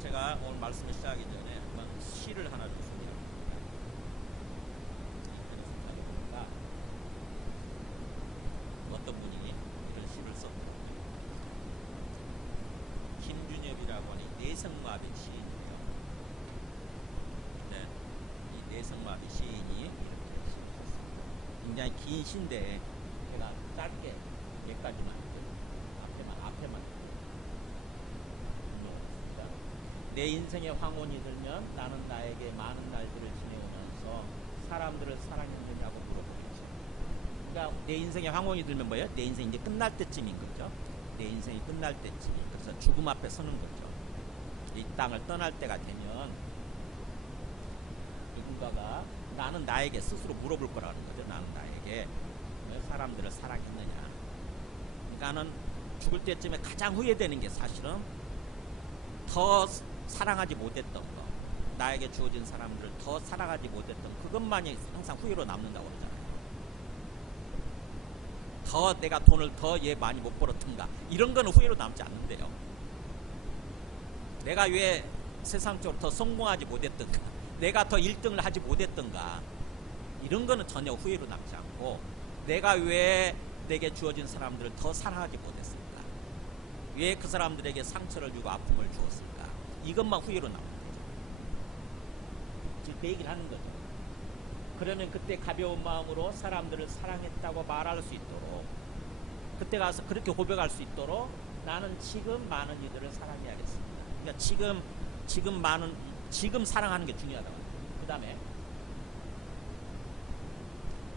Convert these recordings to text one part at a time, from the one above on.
제가 오늘 말씀을 시작하기 전에 한번 시를 하나 좀 소개합니다. 보니까 어떤 분이 이런 시를 썼거든요. 김준엽이라고 하는 내성마비 시인이에요. 네, 이 내성마비 시인이 이렇게 시를 썼습니다. 굉장히 긴 시인데 제가 짧게 몇 가지만 앞에만 내 인생의 황혼이 들면 나는 나에게 많은 날들을 지내오면서 사람들을 사랑했느냐고 물어보겠죠. 그러니까 내 인생의 황혼이 들면 뭐예요? 내 인생이 이제 끝날 때쯤인 거죠. 내 인생이 끝날 때쯤. 그래서 죽음 앞에 서는 거죠. 이 땅을 떠날 때가 되면 누군가가 나는 나에게 스스로 물어볼 거라는 거죠. 나는 나에게 왜 사람들을 사랑했느냐. 그러니까는 죽을 때쯤에 가장 후회되는 게 사실은 더 사랑하지 못했던 거, 나에게 주어진 사람들을 더 사랑하지 못했던 그것만이 항상 후회로 남는다고 그러잖아요. 더 내가 돈을 더 많이 못 벌었던가 이런 거는 후회로 남지 않는데요. 내가 왜 세상적으로 더 성공하지 못했던가, 내가 더 1등을 하지 못했던가 이런 거는 전혀 후회로 남지 않고, 내가 왜 내게 주어진 사람들을 더 사랑하지 못했을까, 왜 그 사람들에게 상처를 주고 아픔을 주었을까, 이것만 후회로 남는 거죠. 지금 그 얘기를 하는 거죠. 그러면 그때 가벼운 마음으로 사람들을 사랑했다고 말할 수 있도록, 그때 가서 그렇게 고백할 수 있도록 나는 지금 많은 이들을 사랑해야겠습니다. 그러니까 지금 사랑하는 게 중요하다고. 그 다음에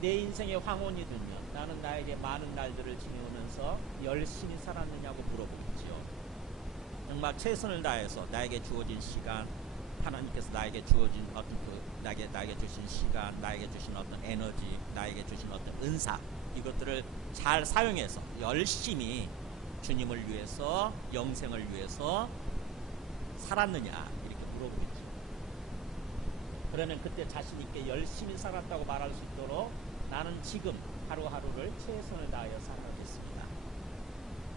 내 인생의 황혼이 들면 나는 나에게 많은 날들을 지내오면서 열심히 살았느냐고 물어보겠지요. 정말 최선을 다해서 나에게 주어진 시간, 하나님께서 나에게 주어진 어떤 나에게 주신 시간, 나에게 주신 어떤 에너지, 나에게 주신 어떤 은사, 이것들을 잘 사용해서 열심히 주님을 위해서, 영생을 위해서 살았느냐 이렇게 물어보겠죠. 그러면 그때 자신 있게 열심히 살았다고 말할 수 있도록 나는 지금 하루하루를 최선을 다하여 살아가겠습니다.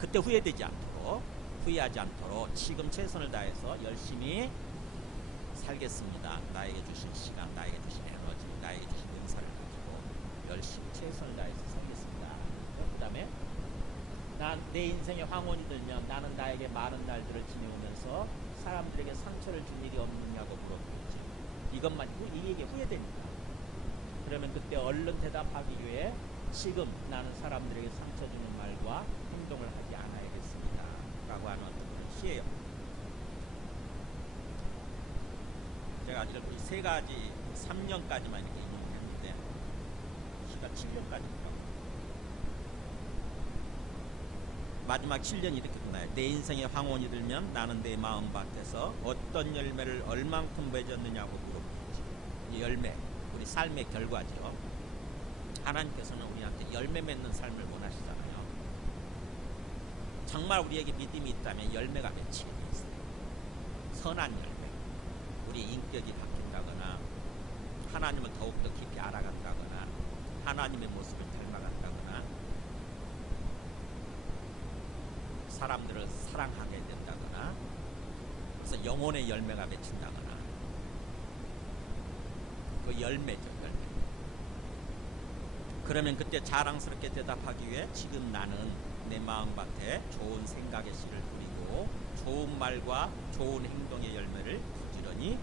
그때 후회하지 않도록 지금 최선을 다해서 열심히 살겠습니다. 나에게 주신 시간, 나에게 주신 에너지, 나에게 주신 은사를 가지고 열심히 최선을 다해서 살겠습니다. 그 다음에 내 인생의 황혼이 들면 나는 나에게 많은 날들을 지내오면서 사람들에게 상처를 준 일이 없느냐고 물어보겠죠. 이것만, 이게 후회됩니다. 그러면 그때 얼른 대답하기 위해 지금 나는 사람들에게 상처 주는 말과 행동을 하지 않아야겠습니다 라고 하는 어떤 그런 시예요. 제가 이렇게 세 가지 3년까지만 이렇게 인용했는데 시가 7년까지입니다. 마지막 7년이 이렇게 끝나요. 내 인생의 황혼이 들면 나는 내 마음밭에서 어떤 열매를 얼만큼 맺었느냐고 물어보겠지. 이 열매, 우리 삶의 결과죠. 하나님께서는 우리한테 열매 맺는 삶을 원하시잖아요. 정말 우리에게 믿음이 있다면 열매가 맺히게 돼 있어요. 선한 열매, 우리 인격이 바뀐다거나 하나님을 더욱더 깊이 알아간다거나 하나님의 모습을 닮아간다거나 사람들을 사랑하게 된다거나, 그래서 영혼의 열매가 맺힌다거나, 그 열매죠, 열매. 그러면 그때 자랑스럽게 대답하기 위해 지금 나는 내 마음밭에 좋은 생각의 씨를 뿌리고 좋은 말과 좋은 행동의 열매를 부지런히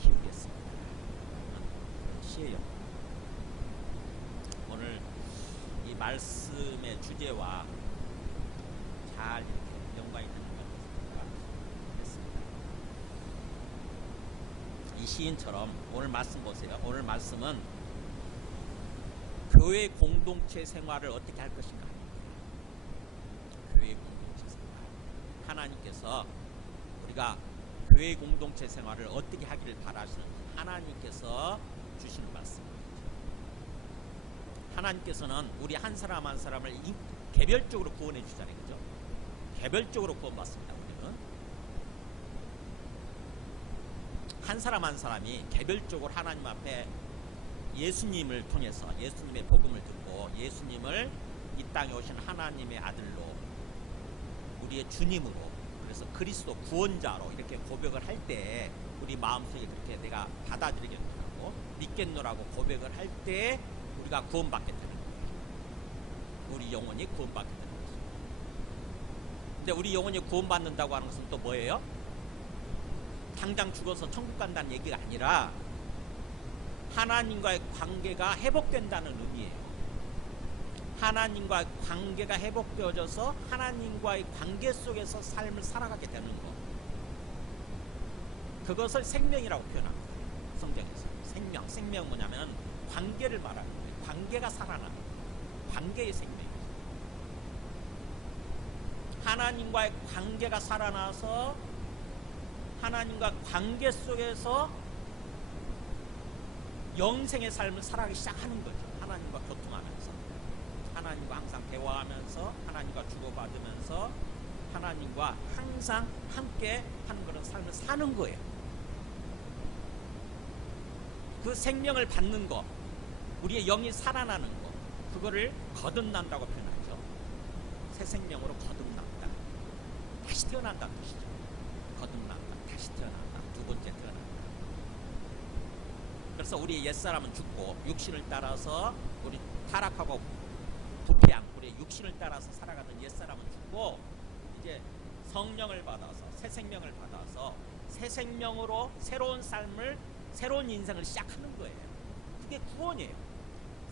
키우겠습니다. 시예요. 오늘 이 말씀의 주제와 잘 이렇게 연관이 되는 것 같습니다. 이 시인처럼 오늘 말씀 보세요. 오늘 말씀은 교회 공동체 생활을 어떻게 할 것인가. 교회 공동체 생활. 하나님께서 우리가 교회 공동체 생활을 어떻게 하기를 바라시는지 하나님께서 주시는 말씀입니다. 하나님께서는 우리 한 사람 한 사람을 개별적으로 구원해 주잖아요. 그죠? 개별적으로 구원받습니다. 우리는 한 사람 한 사람이 개별적으로 하나님 앞에 예수님을 통해서 예수님의 복음을 듣고 예수님을 이 땅에 오신 하나님의 아들로 우리의 주님으로 그래서 그리스도 구원자로 이렇게 고백을 할 때 우리 마음속에 그렇게 내가 받아들이겠노라고 믿겠노라고 고백을 할 때 우리가 구원받게 되는 거예요. 우리 영혼이 구원받게 되는 거죠. 근데 우리 영혼이 구원받는다고 하는 것은 또 뭐예요? 당장 죽어서 천국 간다는 얘기가 아니라 하나님과의 관계가 회복된다는 의미예요. 하나님과의 관계가 회복되어져서 하나님과의 관계 속에서 삶을 살아가게 되는 것, 그것을 생명이라고 표현합니다. 성경에서 생명 뭐냐면 관계를 말하는 거예요. 관계가 살아나는 관계의 생명이에요. 하나님과의 관계가 살아나서 하나님과 관계 속에서 영생의 삶을 살아가기 시작하는 거죠. 하나님과 교통하면서, 하나님과 항상 대화하면서, 하나님과 주고받으면서, 하나님과 항상 함께 하는 그런 삶을 사는 거예요. 그 생명을 받는 거, 우리의 영이 살아나는 거, 그거를 거듭난다고 표현하죠. 새 생명으로 거듭난다. 다시 태어난다는 뜻이죠. 거듭난다. 다시 태어난다. 두 번째 태어난다. 그래서 우리의 옛사람은 죽고 육신을 따라서 우리 타락하고 부패한 우리의 육신을 따라서 살아가는 옛사람은 죽고 이제 성령을 받아서 새 생명을 받아서 새 생명으로 새로운 삶을, 새로운 인생을 시작하는 거예요. 그게 구원이에요.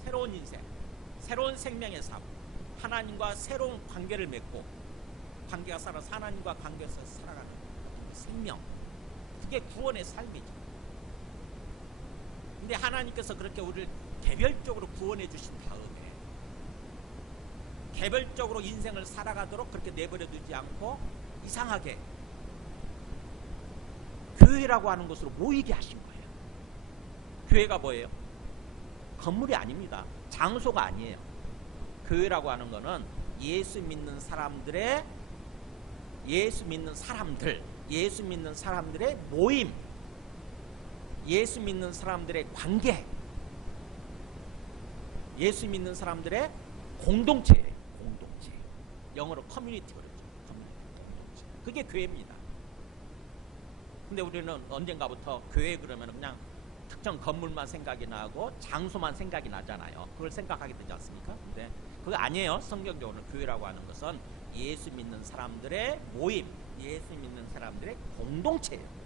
새로운 인생, 새로운 생명의 삶, 하나님과 새로운 관계를 맺고 관계가 살아서 하나님과 관계에서 살아가는 생명, 그게 구원의 삶이죠. 근데 하나님께서 그렇게 우리를 개별적으로 구원해 주신 다음에 개별적으로 인생을 살아가도록 그렇게 내버려 두지 않고 이상하게 교회라고 하는 것으로 모이게 하신 거예요. 교회가 뭐예요? 건물이 아닙니다. 장소가 아니에요. 교회라고 하는 거는 예수 믿는 사람들의 모임, 예수 믿는 사람들의 관계, 예수 믿는 사람들의 공동체예요. 공동체. 영어로 커뮤니티 그러죠. 공동체. 그게 교회입니다. 근데 우리는 언젠가부터 교회 그러면 그냥 특정 건물만 생각이 나고 장소만 생각이 나잖아요. 그걸 생각하게 되지 않습니까? 근데 그거 아니에요. 성경적으로 교회라고 하는 것은 예수 믿는 사람들의 모임, 예수 믿는 사람들의 공동체예요.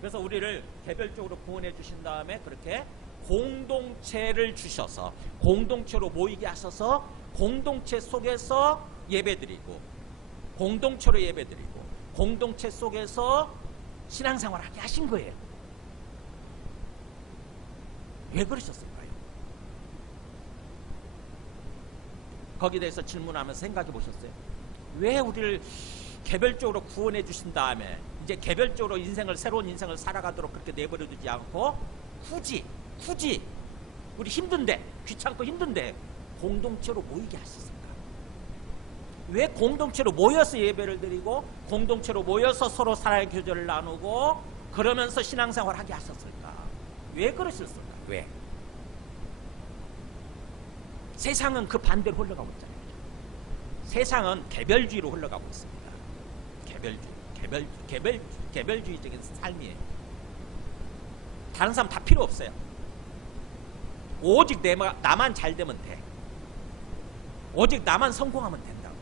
그래서 우리를 개별적으로 구원해 주신 다음에 그렇게 공동체를 주셔서 공동체로 모이게 하셔서 공동체 속에서 예배드리고 공동체로 예배드리고 공동체 속에서 신앙생활을 하게 하신 거예요. 왜 그러셨을까요? 거기에 대해서 질문하면서 생각해 보셨어요? 왜 우리를 개별적으로 구원해 주신 다음에 이제 개별적으로 새로운 인생을 살아가도록 그렇게 내버려 두지 않고 굳이 우리 힘든데, 귀찮고 힘든데 공동체로 모이게 하셨을까? 왜 공동체로 모여서 예배를 드리고 공동체로 모여서 서로 사랑의 교제를 나누고 그러면서 신앙생활을 하게 하셨을까? 왜 그러셨을까? 왜? 세상은 그 반대로 흘러가고 있잖아요. 세상은 개별주의로 흘러가고 있습니다. 개별주의적인 삶이에요. 다른 사람 다 필요 없어요. 오직 나만 잘 되면 돼. 오직 나만 성공하면 된다고.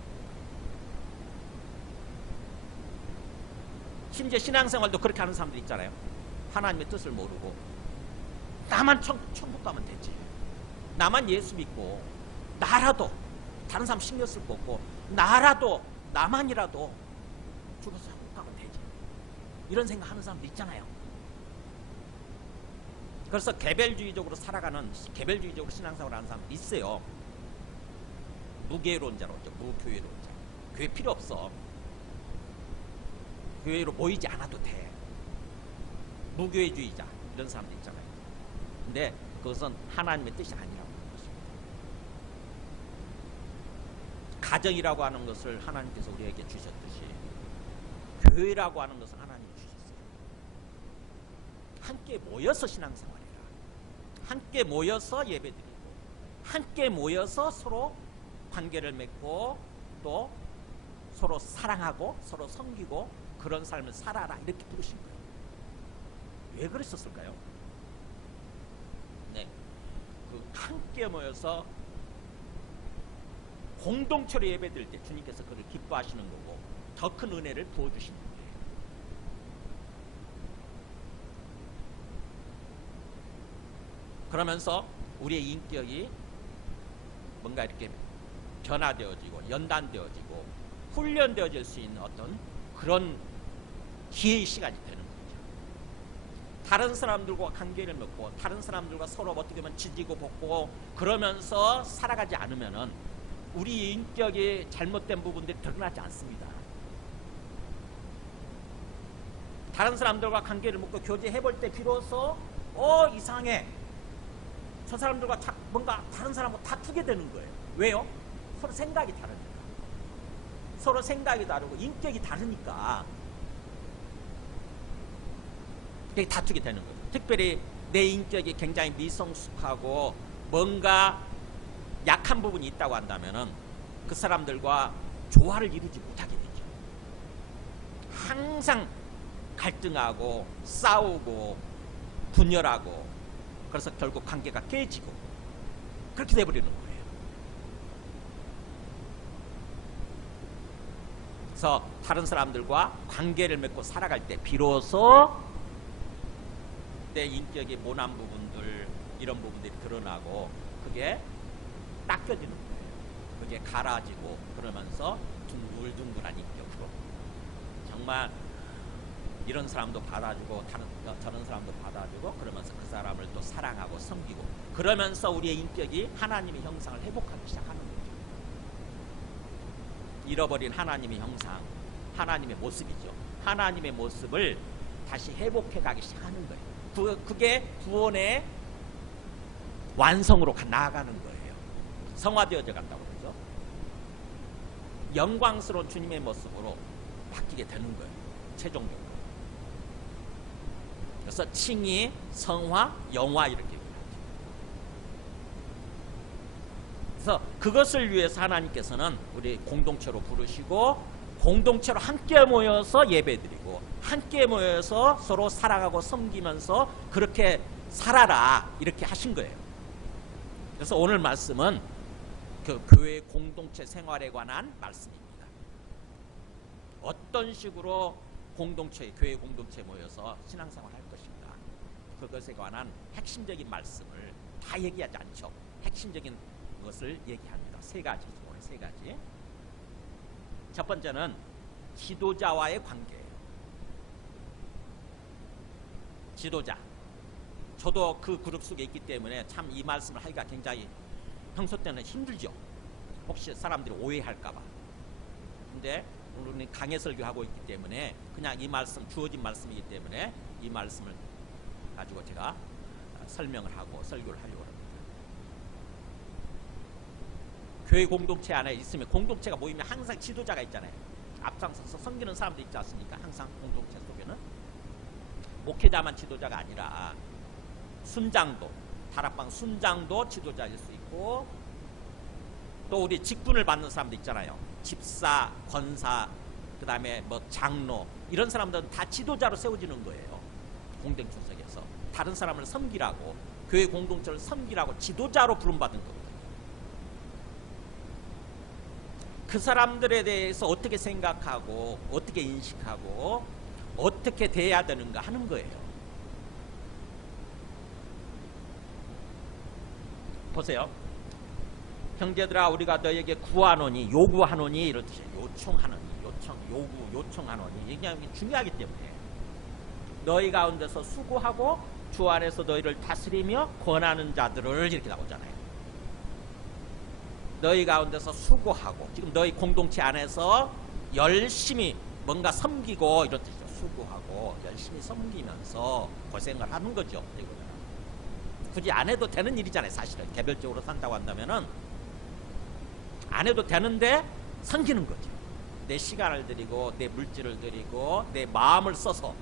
심지어 신앙생활도 그렇게 하는 사람들 있잖아요. 하나님의 뜻을 모르고 나만 천국 가면 되지. 나만 예수 믿고 나라도 다른 사람 신경 쓸 거 없고 나만이라도 죽어서 천국 가면 되지. 이런 생각하는 사람도 있잖아요. 그래서 개별주의적으로 신앙생활을 하는 사람도 있어요. 무교회론자로죠. 무교회론자. 교회 필요 없어. 교회로 모이지 않아도 돼. 무교회주의자 이런 사람도 있잖아요. 근데 그것은 하나님의 뜻이 아니라고 하는 것입니다. 가정이라고 하는 것을 하나님께서 우리에게 주셨듯이 교회라고 하는 것을 하나님이 주셨어요. 함께 모여서 신앙생활해라. 함께 모여서 예배드리고 함께 모여서 서로 관계를 맺고 또 서로 사랑하고 서로 섬기고 그런 삶을 살아라 이렇게 부르신 거예요. 왜 그러셨을까요? 네, 그 함께 모여서 공동체로 예배드릴 때 주님께서 그를 기뻐하시는 거고 더 큰 은혜를 부어주시는 거예요. 그러면서 우리의 인격이 뭔가 이렇게 변화되어지고 연단되어지고 훈련되어질 수 있는 어떤 그런 기회의 시간이 되는 거죠. 다른 사람들과 관계를 맺고 다른 사람들과 서로 어떻게 보면 지지고 볶고 그러면서 살아가지 않으면은 우리 인격이 잘못된 부분들이 드러나지 않습니다. 다른 사람들과 관계를 맺고 교제해볼 때 비로소 이상해. 저 사람들과 뭔가 다른 사람하고 다투게 되는 거예요. 왜요? 서로 생각이 다르니까. 서로 생각이 다르고 인격이 다르니까 다투게 되는 거예요. 특별히 내 인격이 굉장히 미성숙하고 뭔가 약한 부분이 있다고 한다면은 그 사람들과 조화를 이루지 못하게 되죠. 항상 갈등하고 싸우고 분열하고 그래서 결국 관계가 깨지고 그렇게 돼버리는 거예요. 그래서 다른 사람들과 관계를 맺고 살아갈 때 비로소 내 인격의 모난 부분들 이런 부분들이 드러나고 그게 닦여지는 거예요. 그게 갈아지고 그러면서 둥글둥글한 인격으로 정말 이런 사람도 받아주고 저런 사람도 받아주고 그러면서 그 사람을 또 사랑하고 섬기고 그러면서 우리의 인격이 하나님의 형상을 회복하기 시작하는 거죠. 잃어버린 하나님의 형상, 하나님의 모습이죠. 하나님의 모습을 다시 회복해 가기 시작하는 거예요. 그게 구원의 완성으로 나아가는 거예요. 성화되어져 간다고 그러죠. 영광스러운 주님의 모습으로 바뀌게 되는 거예요. 최종적으로. 그래서 칭의, 성화, 영화 이렇게 얘기하죠. 그래서 그것을 위해서 하나님께서는 우리 공동체로 부르시고 공동체로 함께 모여서 예배드리고 함께 모여서 서로 사랑하고 섬기면서 그렇게 살아라 이렇게 하신 거예요. 그래서 오늘 말씀은 그 교회 공동체 생활에 관한 말씀입니다. 어떤 식으로 교회 공동체에 모여서 신앙생활 할 것인가 그것에 관한 핵심적인 말씀을 다 얘기하지 않죠. 핵심적인 것을 얘기합니다. 세 가지죠. 오늘 세 가지. 첫 번째는 지도자와의 관계예요. 지도자. 저도 그 그룹 속에 있기 때문에 참 이 말씀을 하기가 굉장히 평소 때는 힘들죠. 혹시 사람들이 오해할까봐. 근데 오늘은 강해 설교하고 있기 때문에 그냥 이 말씀 주어진 말씀이기 때문에 이 말씀을 가지고 제가 설명을 하고 설교를 하려고 합니다. 교회 공동체 안에 있으면 공동체가 모이면 항상 지도자가 있잖아요. 앞장서서 섬기는 사람도 있지 않습니까? 항상 공동체 속에는 목회자만 지도자가 아니라 순장도 다락방 순장도 지도자일 수 있고 또 우리 직분을 받는 사람도 있잖아요. 집사, 권사, 그 다음에 뭐 장로 이런 사람들은 다 지도자로 세워지는 거예요. 공동체 속에서 다른 사람을 섬기라고 교회 공동체를 섬기라고 지도자로 부름받은 거거든요. 그 사람들에 대해서 어떻게 생각하고 어떻게 인식하고 어떻게 대해야 되는가 하는 거예요. 보세요. 형제들아 우리가 너에게 구하노니 요구하노니 이런 뜻이에요. 요청하노니 요청하노니 이게 중요하기 때문에 너희 가운데서 수고하고 주 안에서 너희를 다스리며 권하는 자들을 이렇게 나오잖아요. 너희 가운데서 수고하고 지금 너희 공동체 안에서 열심히 뭔가 섬기고 이런 뜻이죠. 수고하고 열심히 섬기면서 고생을 하는 거죠. 굳이 안 해도 되는 일이잖아요. 사실은 개별적으로 산다고 한다면은 안 해도 되는데 섬기는 거죠. 내 시간을 드리고 내 물질을 드리고 내 마음을 써서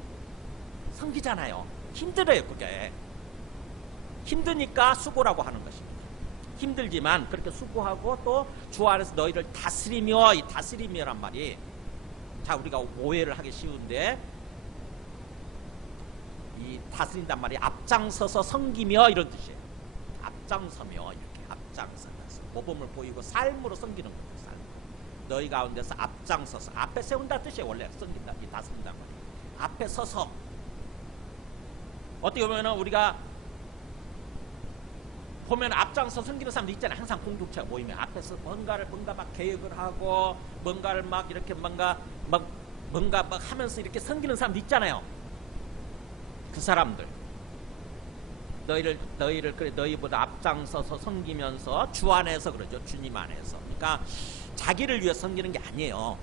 섬기잖아요. 힘들어요. 그게 힘드니까 수고라고 하는 것입니다. 힘들지만 그렇게 수고하고 또 주 안에서 너희를 다스리며, 이 다스리며란 말이 자 우리가 오해를 하기 쉬운데 이 다스린단 말이 앞장서서 섬기며 이런 뜻이에요. 앞장서며 이렇게 앞장서면서 모범을 보이고 삶으로 섬기는 거예요. 삶. 너희 가운데서 앞장서서 앞에 세운다 뜻이에요. 원래 섬긴다, 이 다스린단 말이 앞에 서서 어떻게 보면은 우리가 보면 앞장서 섬기는 사람도 있잖아요. 항상 공동체가 모이면 앞에서 뭔가 막 계획을 하고 뭔가를 막 이렇게 뭔가 막 하면서 이렇게 섬기는 사람도 있잖아요. 그 사람들 너희를 그래 너희보다 앞장서서 섬기면서 주 안에서 그러죠. 주님 안에서. 그러니까 자기를 위해 섬기는 게 아니에요.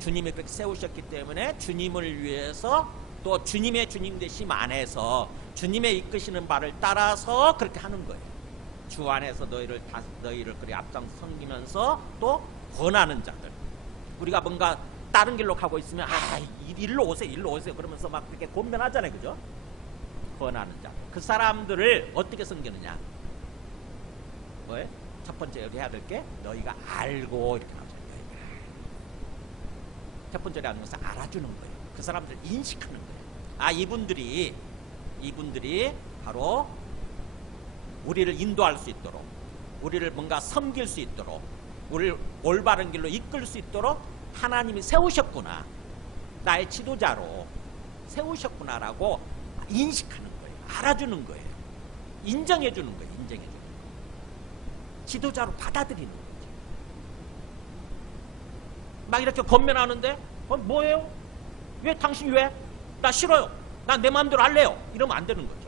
주님이 그렇게 세우셨기 때문에 주님을 위해서 또 주님의 주님 되심 안에서 주님의 이끄시는 바를 따라서 그렇게 하는 거예요. 주 안에서 너희를 그래 앞장서 섬기면서 또 권하는 자들. 우리가 뭔가 다른 길로 가고 있으면 일로 오세요 그러면서 막 그렇게 권면하잖아요. 그죠? 권하는 자. 그 사람들을 어떻게 섬기느냐? 뭐예요? 첫 번째 여기 해야 될 게 너희가 알고 이렇게 나오죠. 첫 번째로 하는 것은 알아주는 거예요. 그 사람들을 인식하는 거예요. 이분들이 바로 우리를 인도할 수 있도록, 우리를 뭔가 섬길 수 있도록, 우리를 올바른 길로 이끌 수 있도록 하나님이 세우셨구나, 나의 지도자로 세우셨구나라고 인식하는 거예요. 알아주는 거예요. 인정해주는 거예요. 인정해주는 거예요. 지도자로 받아들이는 거죠. 막 이렇게 권면하는데 뭐예요? 왜 당신 왜? 나 싫어요. 난 내 마음대로 할래요. 이러면 안 되는 거죠.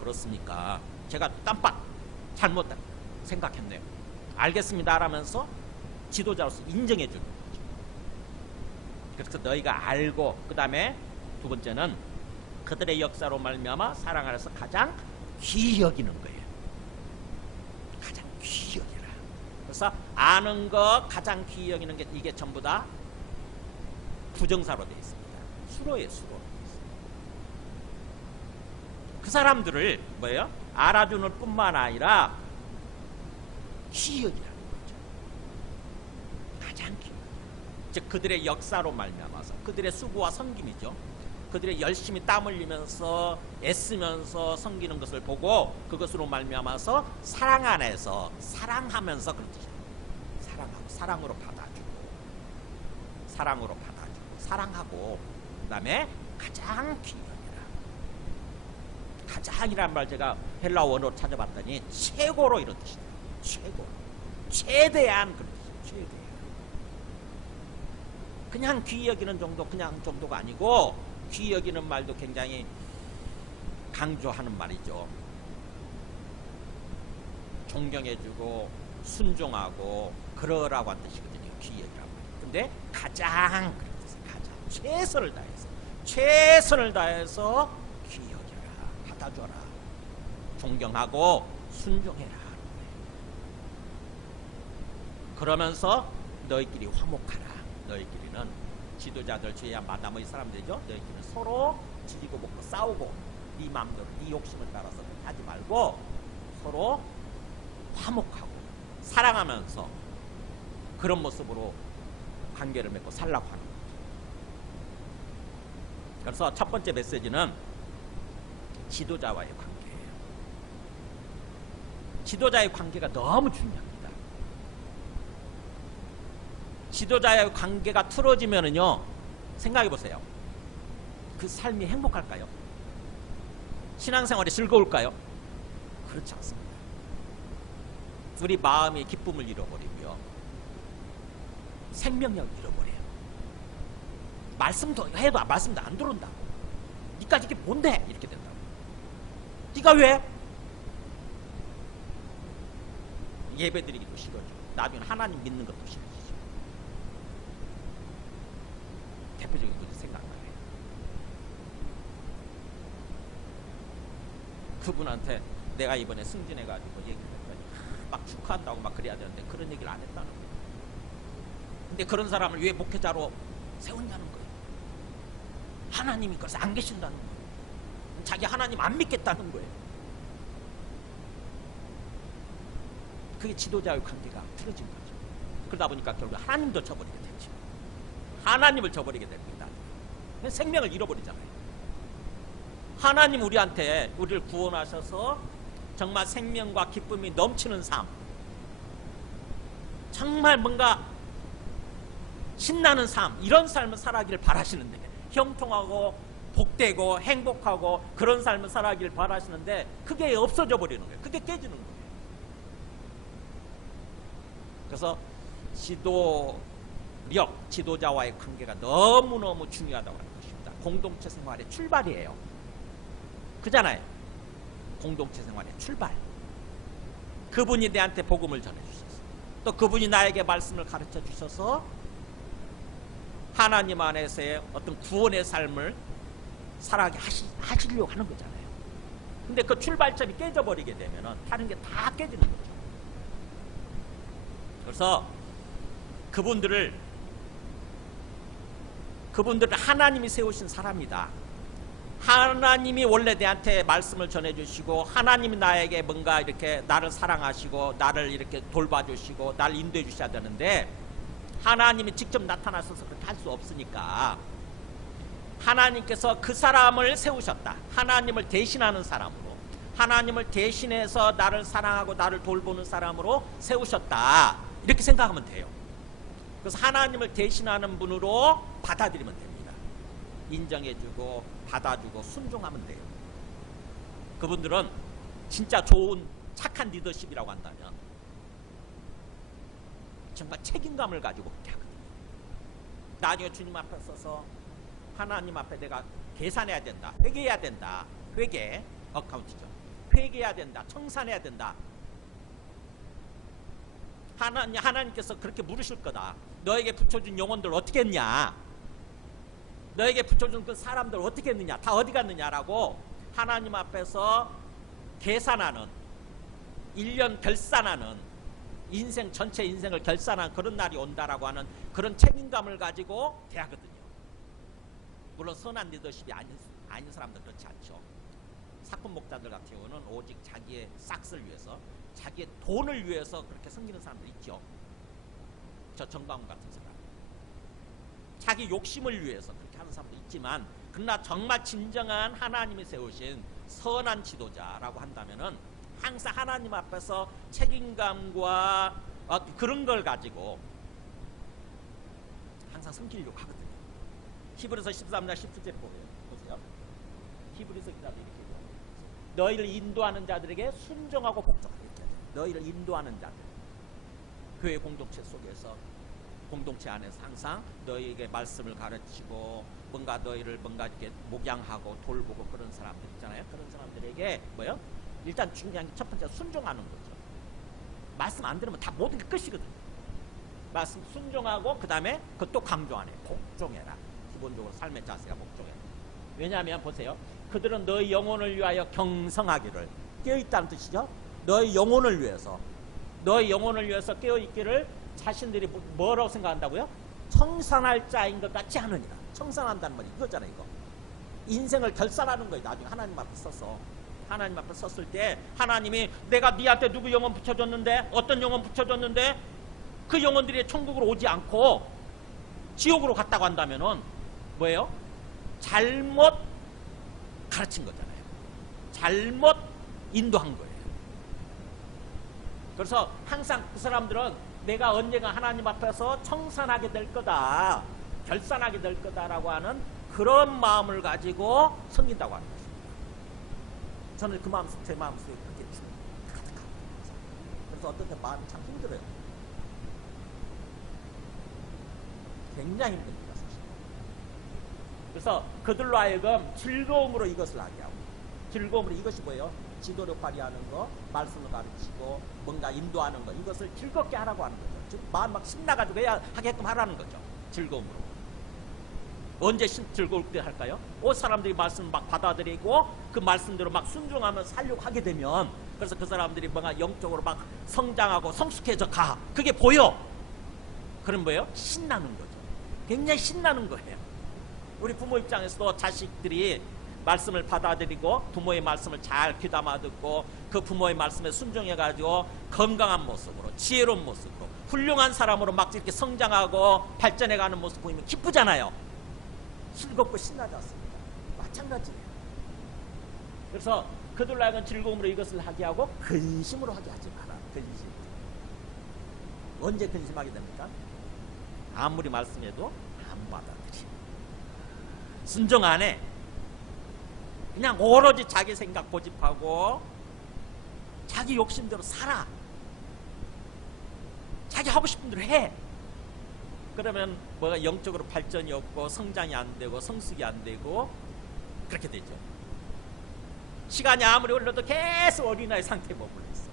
그렇습니까? 제가 깜빡 잘못 생각했네요. 알겠습니다 라면서 지도자로서 인정해 주는 거죠. 그래서 너희가 알고, 그 다음에 두 번째는 그들의 역사로 말미암아 사랑 안에서 가장 귀히 여기는 거예요. 가장 귀히 여기라. 그래서 아는 거, 가장 귀히 여기는 게 이게 전부 다 부정사로 되어 있습니다. 수로예요. 수로. 그 사람들을 뭐예요? 알아주는 뿐만 아니라 귀히 여기라는 거죠. 가장 귀히. 즉 그들의 역사로 말미암아서 그들의 수고와 섬김이죠. 그들의 열심히 땀 흘리면서 애쓰면서 섬기는 것을 보고 그것으로 말미암아서 사랑 안에서 사랑하면서 그런 뜻이에요. 사랑하고 사랑으로 받아주고 사랑하고 그다음에 가장 귀히 여기라. 가장이란 말 제가 헬라 원어로 찾아봤더니 최고로 이런 뜻이에요. 최고, 최대한 그런 뜻이에요. 최대한. 그냥 귀히 여기는 정도, 그냥 정도가 아니고 귀히 여기는 말도 굉장히 강조하는 말이죠. 존경해주고 순종하고 그러라고 한 뜻이거든요. 귀히 여기라고. 근데 가장 그런 뜻이에요. 가장 최선을 다해서 귀히 여기라, 받아줘라, 존경하고 순종해라. 그러면서 너희끼리 화목하라. 너희끼리는 지도자들, 주의 마담의 사람들이죠. 너희끼리는 서로 지지고 먹고 싸우고 네 마음대로 네 욕심을 따라서 하지 말고 서로 화목하고 사랑하면서 그런 모습으로 관계를 맺고 살라고 하는 거죠. 그래서 첫 번째 메시지는 지도자와의 관계예요. 지도자의 관계가 너무 중요합니다. 지도자의 관계가 틀어지면은요, 생각해 보세요. 그 삶이 행복할까요? 신앙생활이 즐거울까요? 그렇지 않습니다. 우리 마음의 기쁨을 잃어버리고요, 생명력을 잃어버려요. 말씀도 해도 말씀도 안 들어온다고. 니까지 이게 뭔데? 이렇게 된다고. 니가 왜? 예배 드리기도 싫어져. 나중에 하나님 믿는 것도 싫어지죠. 대표적인 것이 생각나요. 그분한테 내가 이번에 승진해가지고 얘기를 했더니 막 축하한다고 막 그래야 되는데 그런 얘기를 안 했다는 거예요. 근데 그런 사람을 왜 목회자로 세웠냐는 거예요. 하나님이 그래서 안 계신다는 거예요. 자기 하나님 안 믿겠다는 거예요. 그게 지도자의 관계가 틀어진 거죠. 그러다 보니까 결국 하나님도 저버리게 됐죠. 하나님을 저버리게 됩니다. 생명을 잃어버리잖아요. 하나님 우리한테 우리를 구원하셔서 정말 생명과 기쁨이 넘치는 삶, 정말 뭔가 신나는 삶, 이런 삶을 살아가기를 바라시는데, 형통하고 복되고 행복하고 그런 삶을 살아가기를 바라시는데 그게 없어져 버리는 거예요. 그게 깨지는 거예요. 그래서 지도자와의 관계가 너무너무 중요하다고 하는 것입니다. 공동체 생활의 출발이에요. 그잖아요. 공동체 생활의 출발. 그분이 내한테 복음을 전해주셔서, 또 그분이 나에게 말씀을 가르쳐 주셔서 하나님 안에서의 어떤 구원의 삶을 살아가게 하시려고 하는 거잖아요. 근데 그 출발점이 깨져버리게 되면은 다른 게 다 깨지는 거죠. 그래서 그분들을 하나님이 세우신 사람이다. 하나님이 원래 내한테 말씀을 전해주시고, 하나님이 나에게 뭔가 이렇게 나를 사랑하시고 나를 이렇게 돌봐주시고 나를 인도해 주셔야 되는데, 하나님이 직접 나타나셔서 그렇게 할 수 없으니까 하나님께서 그 사람을 세우셨다. 하나님을 대신하는 사람으로, 하나님을 대신해서 나를 사랑하고 나를 돌보는 사람으로 세우셨다. 이렇게 생각하면 돼요. 그래서 하나님을 대신하는 분으로 받아들이면 됩니다. 인정해주고 받아주고 순종하면 돼요. 그분들은 진짜 좋은 착한 리더십이라고 한다면 정말 책임감을 가지고 그렇게 하거든요. 나중에 주님 앞에 서서 하나님 앞에 내가 계산해야 된다, 회개해야 된다, 회개, 어카운트죠. 회개해야 된다, 청산해야 된다. 하나님께서 그렇게 물으실 거다. 너에게 붙여준 영혼들 어떻게 했냐? 너에게 붙여준 그 사람들 어떻게 했느냐? 다 어디 갔느냐라고 하나님 앞에서 계산하는, 1년 결산하는, 인생 전체 인생을 결산하는 그런 날이 온다라고 하는 그런 책임감을 가지고 대하거든요. 물론 선한 리더십이 아닌 사람들 그렇지 않죠. 사건 목자들 같은 경우는 오직 자기의 싹스를 위해서, 자기의 돈을 위해서 그렇게 섬기는 사람들 있죠. 저 정광훈 같은 사람, 자기 욕심을 위해서 그렇게 하는 사람도 있지만, 그러나 정말 진정한 하나님이 세우신 선한 지도자라고 한다면은 항상 하나님 앞에서 책임감과 그런 걸 가지고 항상 섬기려고 하거든요. 히브리서 13장 17절 보세요. 히브리서 기자도 이렇게 얘기해요. 너희를 인도하는 자들에게 순종하고 복종하라. 너희를 인도하는 자들, 교회 공동체 속에서, 공동체 안에서 항상 너희에게 말씀을 가르치고 뭔가 너희를 뭔가 이렇게 목양하고 돌보고 그런 사람들 있잖아요. 그런 사람들에게 뭐요? 일단 중요한 게 첫 번째 순종하는 거죠. 말씀 안 들으면 다 모든 게 끝이거든요. 말씀 순종하고 그 다음에 그것도 강조하네. 복종해라. 기본적으로 삶의 자세가 복종해라. 왜냐하면 보세요. 그들은 너희 영혼을 위하여 경성하기를, 깨어있다는 뜻이죠. 너희 영혼을 위해서, 너희 영혼을 위해서 깨어있기를 자신들이 뭐라고 생각한다고요? 청산할 자인 것 같지 않으니라. 청산한다는 말이 이거잖아요. 이거 인생을 결산하는 거예요. 나중에 하나님 앞에 서서, 하나님 앞에 섰을 때 하나님이 내가 네한테 누구 영혼 붙여줬는데, 어떤 영혼 붙여줬는데 그 영혼들이 천국으로 오지 않고 지옥으로 갔다고 한다면은 뭐예요? 잘못 가르친 거잖아요. 잘못 인도한 거예요. 그래서 항상 그 사람들은 내가 언젠가 하나님 앞에서 청산하게 될 거다, 결산하게 될 거다라고 하는 그런 마음을 가지고 섬긴다고 하는 것입니다. 저는 그 마음, 제 마음속에 그렇게 가득합니다. 그래서 어떤 때 마음이 참 힘들어요. 굉장히 힘듭니다, 사실. 그래서 그들로 하여금 즐거움으로 이것을 하게 하고, 즐거움으로 이것이 뭐예요? 지도력 발휘하는 거, 말씀을 가르치고 뭔가 인도하는 거, 이것을 즐겁게 하라고 하는 거죠. 즉 마음 막 신나가지고 해야 하게끔 하라는 거죠. 즐거움으로. 언제 즐거울 때 할까요? 사람들이 말씀을 막 받아들이고 그 말씀대로 막 순종하며 살려고 하게 되면, 그래서 그 사람들이 뭔가 영적으로 막 성장하고 성숙해져 가. 그게 보여. 그럼 뭐예요? 신나는 거죠. 굉장히 신나는 거예요. 우리 부모 입장에서도 자식들이 말씀을 받아들이고 부모의 말씀을 잘 귀담아 듣고 그 부모의 말씀에 순종해가지고 건강한 모습으로 지혜로운 모습으로 훌륭한 사람으로 막 이렇게 성장하고 발전해가는 모습 보이면 기쁘잖아요. 즐겁고 신나지 않습니까? 마찬가지예요. 그래서 그들로 하여금 즐거움으로 이것을 하게 하고 근심으로 하게 하지 마라. 근심. 언제 근심하게 됩니까? 아무리 말씀해도 안 받아들이. 순종 안 해. 그냥 오로지 자기 생각 고집하고 자기 욕심대로 살아. 자기 하고 싶은 대로 해. 그러면 뭐가 영적으로 발전이 없고 성장이 안 되고 성숙이 안 되고 그렇게 되죠. 시간이 아무리 흘러도 계속 어린아이 상태에 머물러 있어.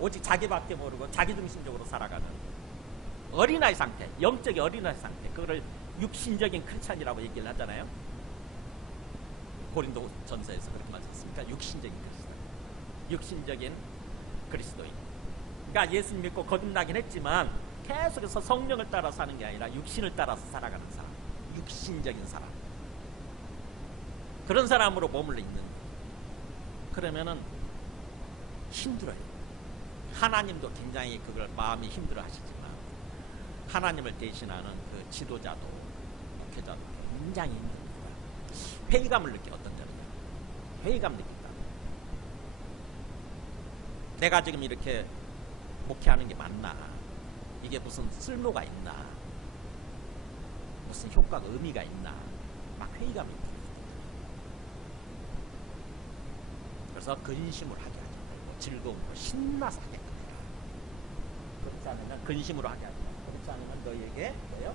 오직 자기밖에 모르고 자기중심적으로 살아가는 어린아이 상태, 영적인 어린아이 상태. 그거를 육신적인 크리스찬이라고 얘기를 하잖아요. 고린도 전서에서 그렇게 말했습니까? 육신적인 그리스도, 육신적인 그리스도인. 그러니까 예수 믿고 거듭나긴 했지만 계속해서 성령을 따라 사는 게 아니라 육신을 따라서 살아가는 사람, 육신적인 사람. 그런 사람으로 머물러 있는. 그러면은 힘들어요. 하나님도 굉장히 그걸 마음이 힘들어 하시지만 하나님을 대신하는 그 지도자도 목회자도 굉장히 힘듭니다. 회의감을 느껴. 어떤 때는 회의감 느낀다. 내가 지금 이렇게 목회하는 게 맞나? 이게 무슨 쓸모가 있나? 무슨 효과가 의미가 있나? 막 회의감이 듭니다. 그래서 근심을 하게 하지 말고 즐거움으로 신나서 하게 합니다. 그렇지 않으면 근심으로 하게 하지 말고 그렇지 않으면 너희에게 뭐예요?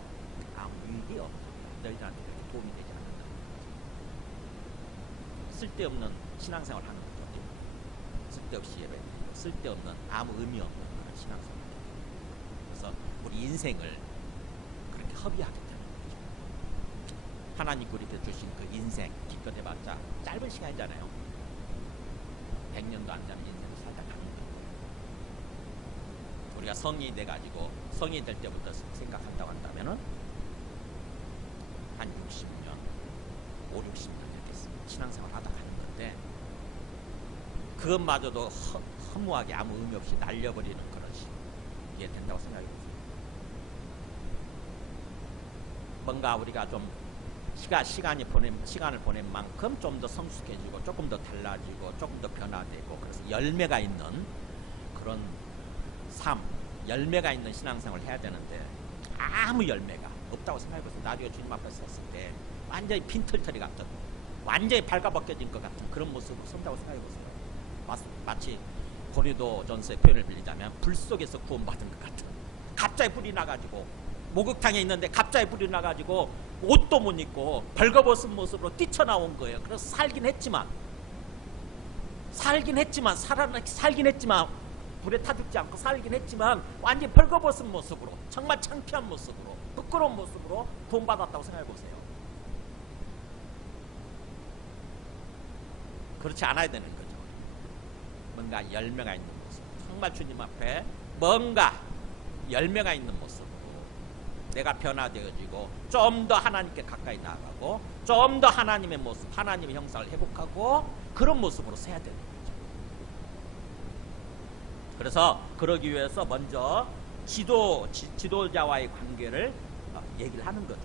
아무 유익이 없다. 너희들한테 그렇게 도움이 되지 않는다. 쓸데없는 신앙생활 하는 거죠. 쓸데없이 예배, 쓸데없는 아무 의미 없는 그런 신앙생활. 그래서 우리 인생을 그렇게 허비하게 되는 거죠. 하나님께 우리에게 주신 그 인생 기껏해봤자 짧은 시간이잖아요. 100년도 안 되면 인생을 살다 가는 거예요. 우리가 성인이 돼가지고 성인이 될 때부터 생각한다고 한다면은 한 60년, 5, 60년 이렇게 신앙생활 하다 가는 건데 그것마저도 허무하게 아무 의미 없이 날려버리는 그런 시기에 된다고 생각해요. 뭔가 우리가 좀 시간을 보낸 만큼 좀 더 성숙해지고 조금 더 달라지고 조금 더 변화되고 그래서 열매가 있는 그런 삶, 열매가 있는 신앙생활을 해야 되는데 아무 열매가 없다고 생각해보세요. 나중에 주님 앞에 섰을 때 완전히 빈털터리 같은 완전히 발가벗겨진 것 같은 그런 모습으로 선다고 생각해보세요. 마치 고린도 전서의 표현을 빌리자면 불 속에서 구원받은 것 같은 갑자기 불이 나가지고 목욕탕에 있는데 갑자기 불이 나가지고 옷도 못 입고 벌거벗은 모습으로 뛰쳐나온 거예요. 그래서 살긴 했지만 불에 타 죽지 않고 살긴 했지만 완전히 벌거벗은 모습으로 정말 창피한 모습으로 부끄러운 모습으로 구원받았다고 생각해보세요. 그렇지 않아야 되는 거죠. 뭔가 열매가 있는 모습, 정말 주님 앞에 뭔가 열매가 있는 모습으로 내가 변화되어지고 좀 더 하나님께 가까이 나아가고 좀 더 하나님의 모습, 하나님의 형상을 회복하고 그런 모습으로 서야 되는 거죠. 그래서 그러기 위해서 먼저 지도자와의 관계를 얘기를 하는 거죠.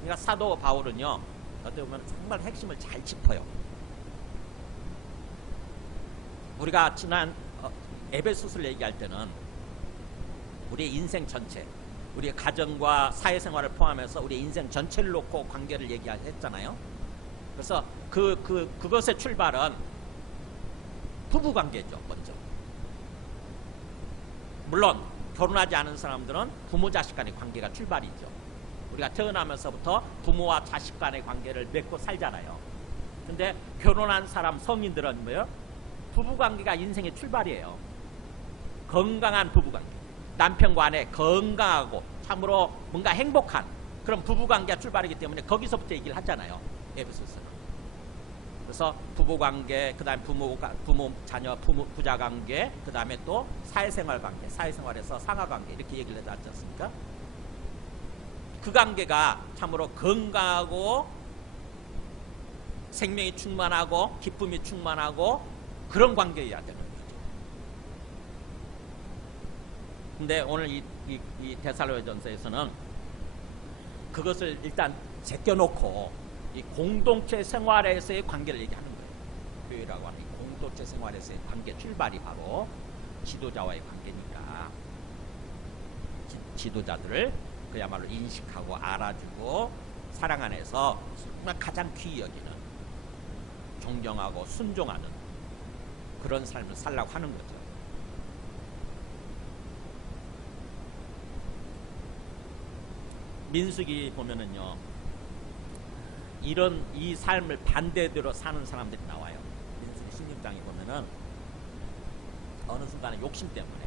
그러니까 사도 바울은요, 어떻게 보면 정말 핵심을 잘 짚어요. 우리가 지난 에베소서를 얘기할 때는 우리의 인생 전체, 우리의 가정과 사회생활을 포함해서 우리의 인생 전체를 놓고 관계를 얘기했잖아요. 그래서 그것의 출발은 부부관계죠. 먼저. 물론 결혼하지 않은 사람들은 부모 자식 간의 관계가 출발이죠. 우리가 태어나면서부터 부모와 자식 간의 관계를 맺고 살잖아요. 근데 결혼한 사람 성인들은 뭐예요? 부부관계가 인생의 출발이에요. 건강한 부부관계, 남편과 아내 건강하고 참으로 뭔가 행복한 그런 부부관계가 출발이기 때문에 거기서부터 얘기를 하잖아요. 에베소서는. 그래서 부부관계, 그 다음에 부모 자녀 부자관계, 그 다음에 또 사회생활관계, 사회생활에서 상하관계 이렇게 얘기를 하지 않습니까? 그 관계가 참으로 건강하고 생명이 충만하고 기쁨이 충만하고 그런 관계여야 되는 거죠. 근데 오늘 이 데살로니가전서에서는 그것을 일단 제껴놓고 이 공동체 생활에서의 관계를 얘기하는 거예요. 교회라고 하는 이 공동체 생활에서의 관계 출발이 바로 지도자와의 관계니까 지도자들을 그야말로 인식하고 알아주고 사랑 안에서 정말 가장 귀히 여기는 존경하고 순종하는 그런 삶을 살라고 하는 거죠. 민수기 보면은요, 이 삶을 반대대로 사는 사람들이 나와요. 민수기 16장에 보면은 어느 순간에 욕심 때문에,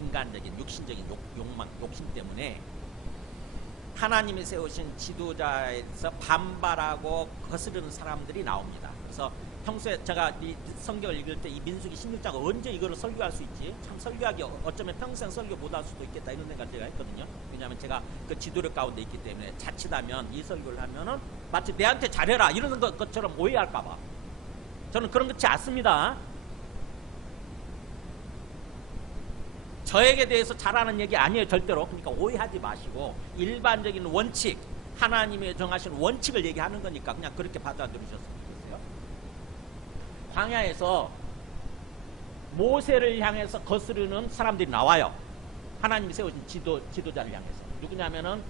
인간적인 육신적인 욕망, 욕심 때문에 하나님이 세우신 지도자에서 반발하고 거스르는 사람들이 나옵니다. 그래서 평소에 제가 이 성경을 읽을 때 이 민수기 16장 언제 이거를 설교할 수 있지? 참 설교하기 어쩌면 평생 설교 못할 수도 있겠다 이런 생각을 제가 했거든요. 왜냐하면 제가 그 지도력 가운데 있기 때문에 자칫하면 이 설교를 하면은 마치 내한테 잘해라 이러는 것처럼 오해할까봐. 저는 그런 것지 않습니다. 저에게 대해서 잘하는 얘기 아니에요, 절대로. 그러니까 오해하지 마시고 일반적인 원칙, 하나님이 정하신 원칙을 얘기하는 거니까 그냥 그렇게 받아들이셨으면 좋겠어요. 광야에서 모세를 향해서 거스르는 사람들이 나와요. 하나님이 세우신 지도자를 향해서. 누구냐면은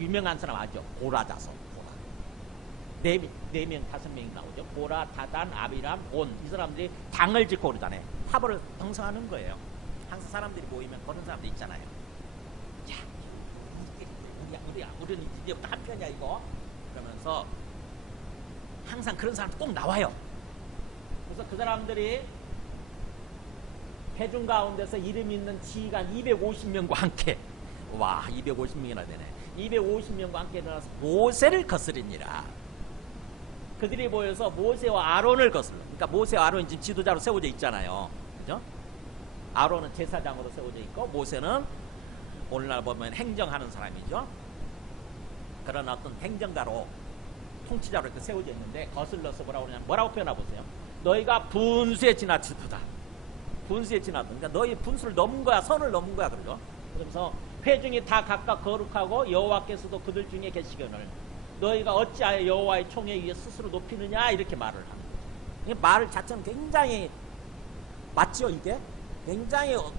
유명한 사람 아죠? 고라 자손. 고라. 네 명, 5명이 나오죠. 고라, 다단, 아비람, 온. 이 사람들이 당을 짓고 그러잖아요. 탑을 형성하는 거예요. 항상 사람들이 모이면 그런 사람들 있잖아요. 야, 우리는 이제부터 한 편이야 이거. 그러면서 항상 그런 사람들 꼭 나와요. 그래서 그 사람들이 회중 가운데서 이름 있는 지휘관 250명과 함께, 와 250명이나 되네. 250명과 함께 일어나서 모세를 거스르니라. 그들이 모여서 모세와 아론을 거슬러. 그러니까 모세와 아론이 지금 지도자로 세워져 있잖아요. 그죠? 아론은 제사장으로 세워져 있고 모세는 오늘날 보면 행정하는 사람이죠. 그런 어떤 행정가로 통치자로 이렇게 세워져 있는데 거슬러서 뭐라고 그러냐면 뭐라고 표현해 보세요. 너희가 분수에 지나치도다. 분수에 지나도. 그러니까 너희 분수를 넘은 거야. 선을 넘은 거야. 그러죠. 그러면서 회중이 다 각각 거룩하고 여호와께서도 그들 중에 계시거늘 너희가 어찌하여 여호와의 총에 위에 스스로 높이느냐 이렇게 말을 하는 거예요. 말 자체는 굉장히 맞죠 이게?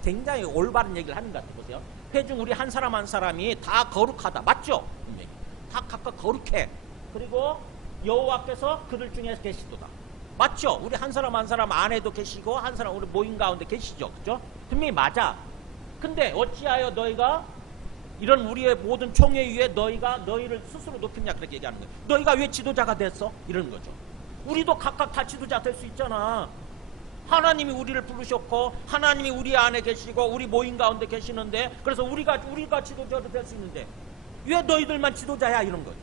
굉장히 올바른 얘기를 하는 것 같아요. 보세요. 회중 우리 한 사람 한 사람이 다 거룩하다. 맞죠? 다 각각 거룩해. 그리고 여호와께서 그들 중에 계시도다. 맞죠? 우리 한 사람 한 사람 안에도 계시고 한 사람 우리 모임 가운데 계시죠. 그죠? 분명히 맞아. 근데 어찌하여 너희가 이런 우리의 모든 총회 위에 너희를 스스로 높이냐 그렇게 얘기하는 거예요. 너희가 왜 지도자가 됐어? 이러는 거죠. 우리도 각각 다 지도자 될 수 있잖아. 하나님이 우리를 부르셨고 하나님이 우리 안에 계시고 우리 모임 가운데 계시는데 그래서 우리가 지도자로 될 수 있는데 왜 너희들만 지도자야 이런 거죠.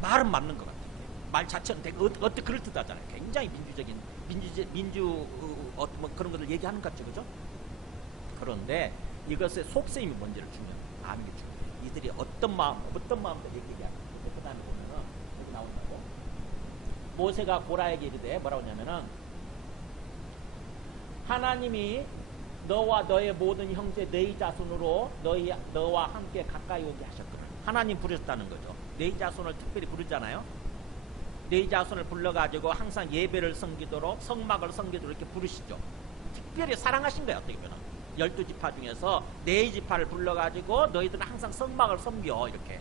말은 맞는 것 같아요. 말 자체는 되게 어떻게 그럴듯하잖아요. 굉장히 민주적인 뭐 그런 것을 얘기하는 것 같죠, 그죠? 그런데 이것의 속셈이 뭔지를 아는 게 중요해요. 이들이 어떤 마음으로 얘기하는 거예요. 그 다음에 보면은 여기 나온다고. 모세가 고라에게 이르되 뭐라고 하냐면은 하나님이 너와 너의 모든 형제 너희 자손으로 너와 함께 가까이 오게 하셨거든. 하나님 부르셨다는 거죠. 너희 자손을 특별히 부르잖아요. 너희 자손을 불러가지고 항상 예배를 섬기도록 성막을 섬기도록 이렇게 부르시죠. 특별히 사랑하신 거예요. 어떻게 보면 12지파 중에서 4지파를 불러가지고 너희들은 항상 성막을 섬겨 이렇게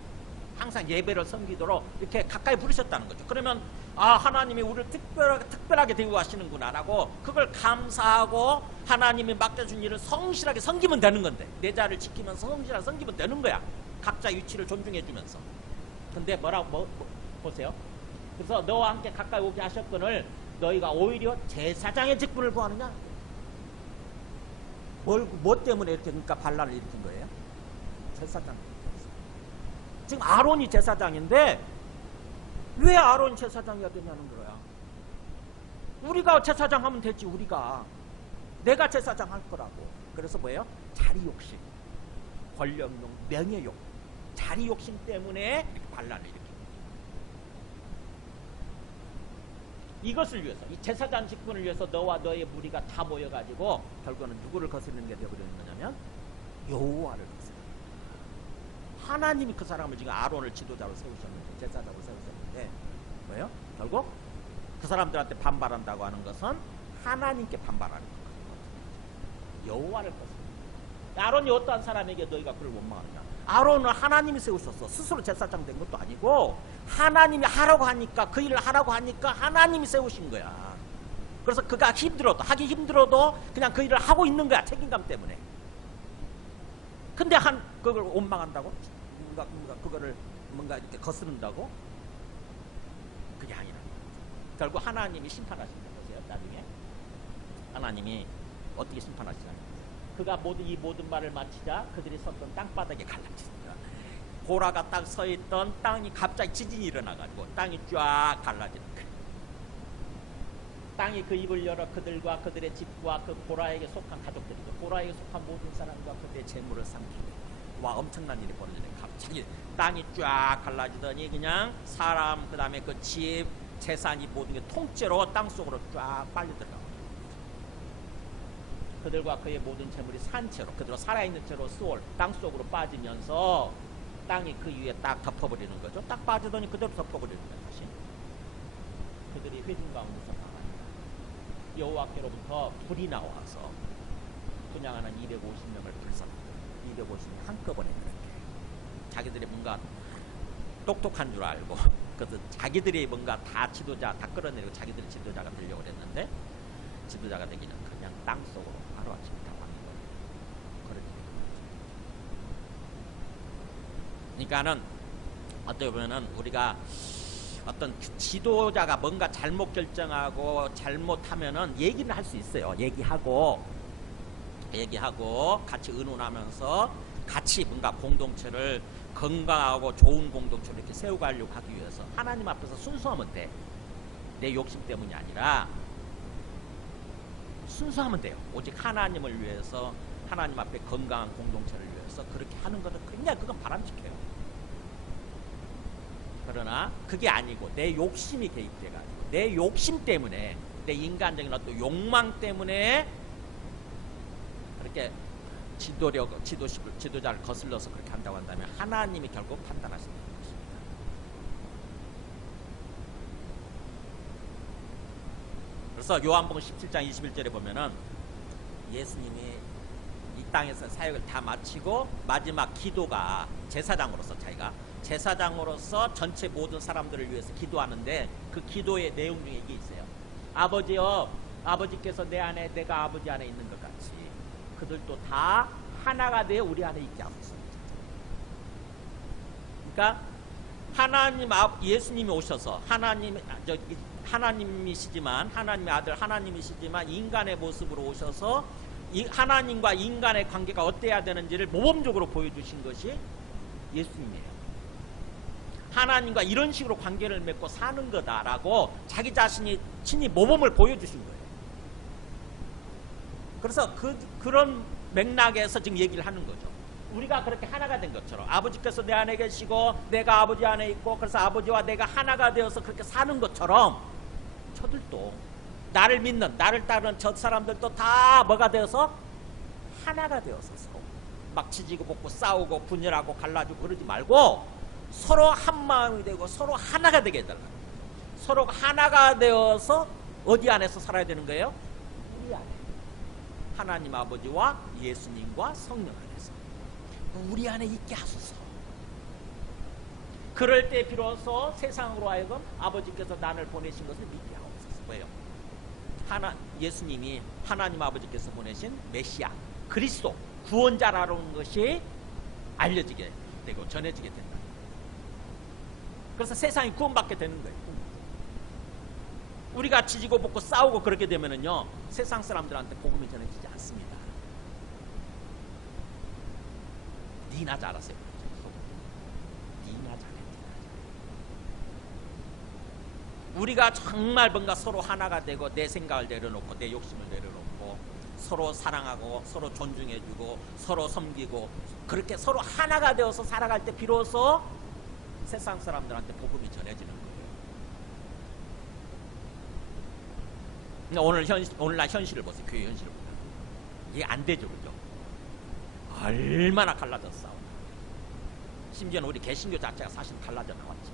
항상 예배를 섬기도록 이렇게 가까이 부르셨다는 거죠. 그러면 하나님이 우리를 특별하게 데리고 가시는구나 라고 그걸 감사하고 하나님이 맡겨준 일을 성실하게 섬기면 되는 건데 내 자를 지키면서 성실하게 섬기면 되는 거야. 각자 위치를 존중해 주면서. 근데 보세요. 그래서 너와 함께 가까이 오게 하셨거늘 너희가 오히려 제사장의 직분을 구하느냐? 뭐 때문에 이렇게 그러니까 반란을 일으킨 거예요? 제사장. 지금 아론이 제사장인데 왜 아론이 제사장이 되냐는 거야. 우리가 제사장 하면 되지. 내가 제사장 할 거라고. 그래서 뭐예요? 자리욕심, 권력욕, 명예욕, 자리욕심 때문에 이렇게 반란을 일으킵니다. 이것을 위해서, 이 제사장 직분을 위해서 너와 너의 무리가 다 모여가지고 결국은 누구를 거스르는 게 되어버리는 거냐면 여호와를 거스르는 거예요. 하나님이 그 사람을 지금 아론을 지도자로 세우셨는데, 제사장으로 세우셨는데 뭐예요? 결국 그 사람들한테 반발한다고 하는 것은 하나님께 반발하는 거예요. 여호와를 거스르는 거예요. 아론이 어떠한 사람에게 너희가 그를 원망하느냐? 아론은 하나님이 세우셨어. 스스로 제사장 된 것도 아니고 하나님이 하라고 하니까, 그 일을 하라고 하니까 하나님이 세우신 거야. 그래서 그가 힘들어도, 하기 힘들어도 그냥 그 일을 하고 있는 거야. 책임감 때문에. 근데 그걸 원망한다고? 그거를 뭔가 이렇게 거스른다고? 그게 아니라 결국 하나님이 심판하신다. 보세요. 나중에 하나님이 어떻게 심판하시냐? 그가 이 모든 말을 마치자 그들이 섰던 땅바닥에 갈라졌습니다. 보라가 딱 서 있던 땅이 갑자기 지진이 일어나가지고 땅이 쫙 갈라지는 거예요. 땅이 그 입을 열어 그들과 그들의 집과 그 보라에게 속한 가족들이죠. 보라에게 속한 모든 사람과 그들의 재물을 삼키고, 와, 엄청난 일이 벌어지네. 갑자기 땅이 쫙 갈라지더니 그냥 사람, 그 다음에 그 집, 재산이 모든 게 통째로 땅 속으로 쫙 빨려 들어가고, 그들과 그의 모든 재물이 산채로, 그대로 살아있는 채로 땅 속으로 빠지면서 땅이 그 위에 딱 덮어버리는 거죠. 딱 빠지더니 그대로 덮어버리는 거예요. 다시 그들이 회중 가운데서 나갑니다. 여호와께로부터 불이 나와서 분양하는 250명을 불살랐고, 250명 한꺼번에 그렇게 자기들이 뭔가 똑똑한 줄 알고, 그래서 자기들이 뭔가 다 지도자 다 끌어내리고 자기들이 지도자가 되려고 했는데, 지도자가 되기는 그냥 땅 속으로 하루아침에 다 가는 거예요. 그렇게 그러니까는 어떻게 보면은 우리가 어떤 지도자가 뭔가 잘못 결정하고 잘못하면은 얘기는 할 수 있어요. 얘기하고 같이 의논하면서 같이 뭔가 공동체를 건강하고 좋은 공동체를 이렇게 세워가려고 하기 위해서 하나님 앞에서 순수하면 돼. 내 욕심 때문이 아니라 순수하면 돼요. 오직 하나님을 위해서, 하나님 앞에 건강한 공동체를 위해서 그렇게 하는 것은 굉장히 그건 바람직해요. 그러나 그게 아니고 내 욕심이 개입돼가지고, 내 욕심 때문에, 내 인간적인 어떤 욕망 때문에 그렇게 지도자를 거슬러서 그렇게 한다고 한다면 하나님이 결국 판단하시는 것입니다. 그래서 요한복음 17장 21절에 보면은 예수님이 이 땅에서 사역을 다 마치고 마지막 기도가 제사장으로서, 자기가 제사장으로서 전체 모든 사람들을 위해서 기도하는데, 그 기도의 내용 중에 이게 있어요. 아버지여, 아버지께서 내 안에, 내가 아버지 안에 있는 것 같이 그들도 다 하나가 되어 우리 안에 있게 하소서. 그러니까 예수님이 오셔서 하나님이시지만, 하나님의 아들 하나님이시지만 인간의 모습으로 오셔서 이 하나님과 인간의 관계가 어때야 되는지를 모범적으로 보여주신 것이 예수님이에요. 하나님과 이런 식으로 관계를 맺고 사는 거다라고 자기 자신이 친히 모범을 보여주신 거예요. 그래서 그런 맥락에서 지금 얘기를 하는 거죠. 우리가 그렇게 하나가 된 것처럼, 아버지께서 내 안에 계시고 내가 아버지 안에 있고, 그래서 아버지와 내가 하나가 되어서 그렇게 사는 것처럼 저들도, 나를 믿는, 나를 따르는 저 사람들도 다 뭐가 되어서 하나가 되어서 서로 막 지지고 볶고 싸우고 분열하고 갈라지고 그러지 말고 서로 한 마음이 되고 서로 하나가 되게 해달라. 서로 하나가 되어서 어디 안에서 살아야 되는 거예요? 우리 안에. 하나님 아버지와 예수님과 성령 안에서 우리 안에 있게 하소서. 그럴 때 비로소 세상으로 하여금 아버지께서 나를 보내신 것을 믿게 하옵소서. 왜요? 예수님이 하나님 아버지께서 보내신 메시아, 그리스도, 구원자라는 것이 알려지게 되고 전해지게 된다. 그래서 세상이 구원받게 되는 거예요. 우리가 지지고 볶고 싸우고 그렇게 되면은요, 세상 사람들한테 복음이 전해지지 않습니다. 니나 잘하세요. 니나 잘해. 우리가 정말 뭔가 서로 하나가 되고 내 생각을 내려놓고 내 욕심을 내려놓고 서로 사랑하고 서로 존중해주고 서로 섬기고 그렇게 서로 하나가 되어서 살아갈 때 비로소 세상 사람들한테 복음이 전해지는 거예요. 오늘날 현실을 보세요. 교회 현실을 보세요. 이게 안 되죠, 그죠? 얼마나 갈라져서 싸우나. 심지어는 우리 개신교 자체가 사실 갈라져 나왔지.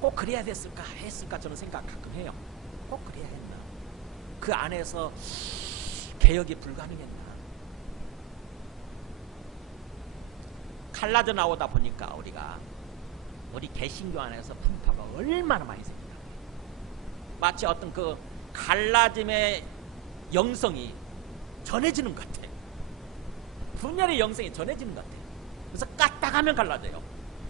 꼭 그래야 했을까 저는 생각 가끔 해요. 꼭 그래야 했나? 그 안에서 개혁이 불가능했나? 갈라져 나오다 보니까 우리 개신교 안에서 분파가 얼마나 많이 생긴다. 마치 어떤 그 갈라짐의 영성이 전해지는 것 같아. 분열의 영성이 전해지는 것 같아. 그래서 까딱하면 갈라져요.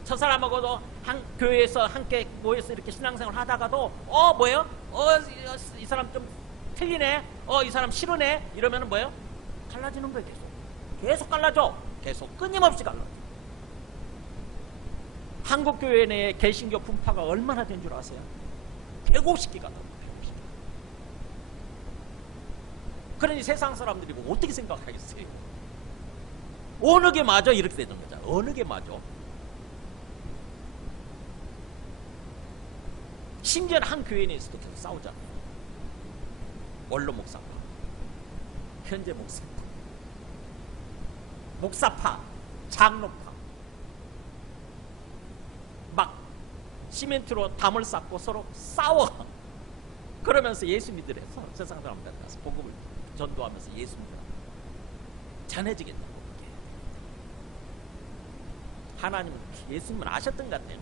저 사람하고도 한 교회에서 함께 모여서 이렇게 신앙생활 하다가도 뭐예요? 이 사람 좀 틀리네. 이 사람 싫으네. 이러면은 뭐예요? 갈라지는 거예요. 계속 갈라져. 계속 끊임없이 갈라져. 한국 교회 내에 개신교 분파가 얼마나 된 줄 아세요? 150개가 넘어요. 150개. 그러니 세상 사람들이 뭐 어떻게 생각하겠어요? 어느 게 맞아? 이렇게 되는 거잖아. 어느 게 맞아? 심지어는 한 교회 내에서도 계속 싸우잖아요. 원로 목사파, 현재 목사파, 목사파, 장로파, 막 시멘트로 담을 쌓고 서로 싸워. 그러면서 예수 믿으래서 세상 사람들 가서 복음을 전도하면서 예수 믿으라. 전해지겠다고. 그게. 하나님은 예수님은 아셨던 것 같아요.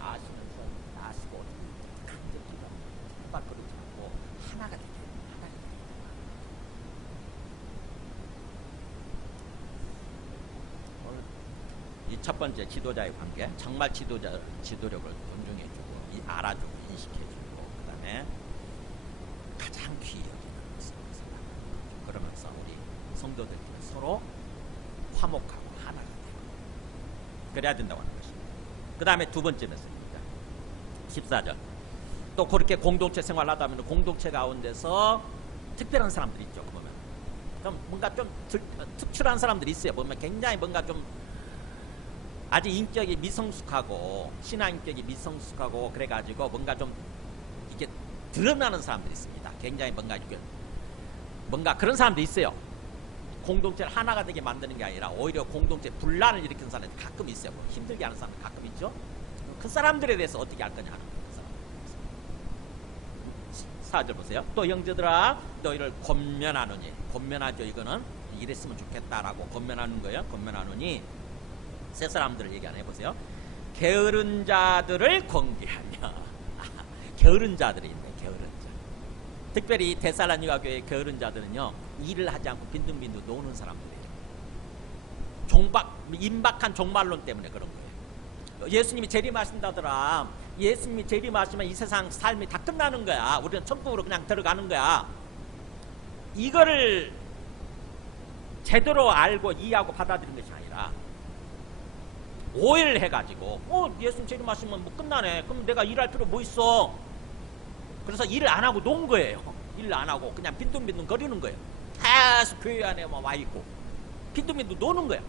아시면서 나시고 강제기가 막 그러지 않고 하나가 되게 하나가 이 첫 번째 지도자의 관계, 정말 지도력을 존중해주고 알아주고 인식해주고, 그 다음에 가장 귀히 여기는 것을 그러면서 우리 성도들끼리 서로 화목하고 하나가 되고 그래야 된다고 하는 것입니다. 그 다음에 두 번째 메시지입니다. 14절. 또 그렇게 공동체 생활하다 보면 공동체 가운데서 특별한 사람들이 있죠. 보면 좀 뭔가 좀 특출한 사람들이 있어요. 보면 굉장히 뭔가 좀 아직 인격이 미성숙하고 신앙 인격이 미성숙하고 그래가지고 뭔가 좀 이게 드러나는 사람들이 있습니다. 굉장히 뭔가 그런 사람들이 있어요. 공동체를 하나가 되게 만드는 게 아니라 오히려 공동체 분란을 일으키는 사람들이 가끔 있어요. 뭐 힘들게 하는 사람들 가끔 있죠. 그 사람들에 대해서 어떻게 할 거냐 하는 거예요. 4절 보세요. 또 형제들아 너희를 권면하노니, 권면하죠. 이거는 이랬으면 좋겠다라고 권면하는 거예요. 권면하노니 세 사람들을 얘기 안 해보세요. 게으른 자들을 권계하며. 게으른 자들이 있네. 게으른 자. 특별히 데살로니가 교회의 게으른 자들은요, 일을 하지 않고 빈둥빈둥 노는 사람들이에요. 임박한 종말론 때문에 그런 거예요. 예수님이 재림하신다더라. 예수님이 재림하시면 이 세상 삶이 다 끝나는 거야. 우리는 천국으로 그냥 들어가는 거야. 이거를 제대로 알고 이해하고 받아들이는 것이 아니라 오해를 해가지고 예수님 재림하시면 뭐 끝나네. 그럼 내가 일할 필요 뭐 있어? 그래서 일을 안 하고 논 거예요. 일을 안 하고 그냥 빈둥빈둥 거리는 거예요. 계속 교회 안에 와 있고 빈둥빈둥 노는 거야.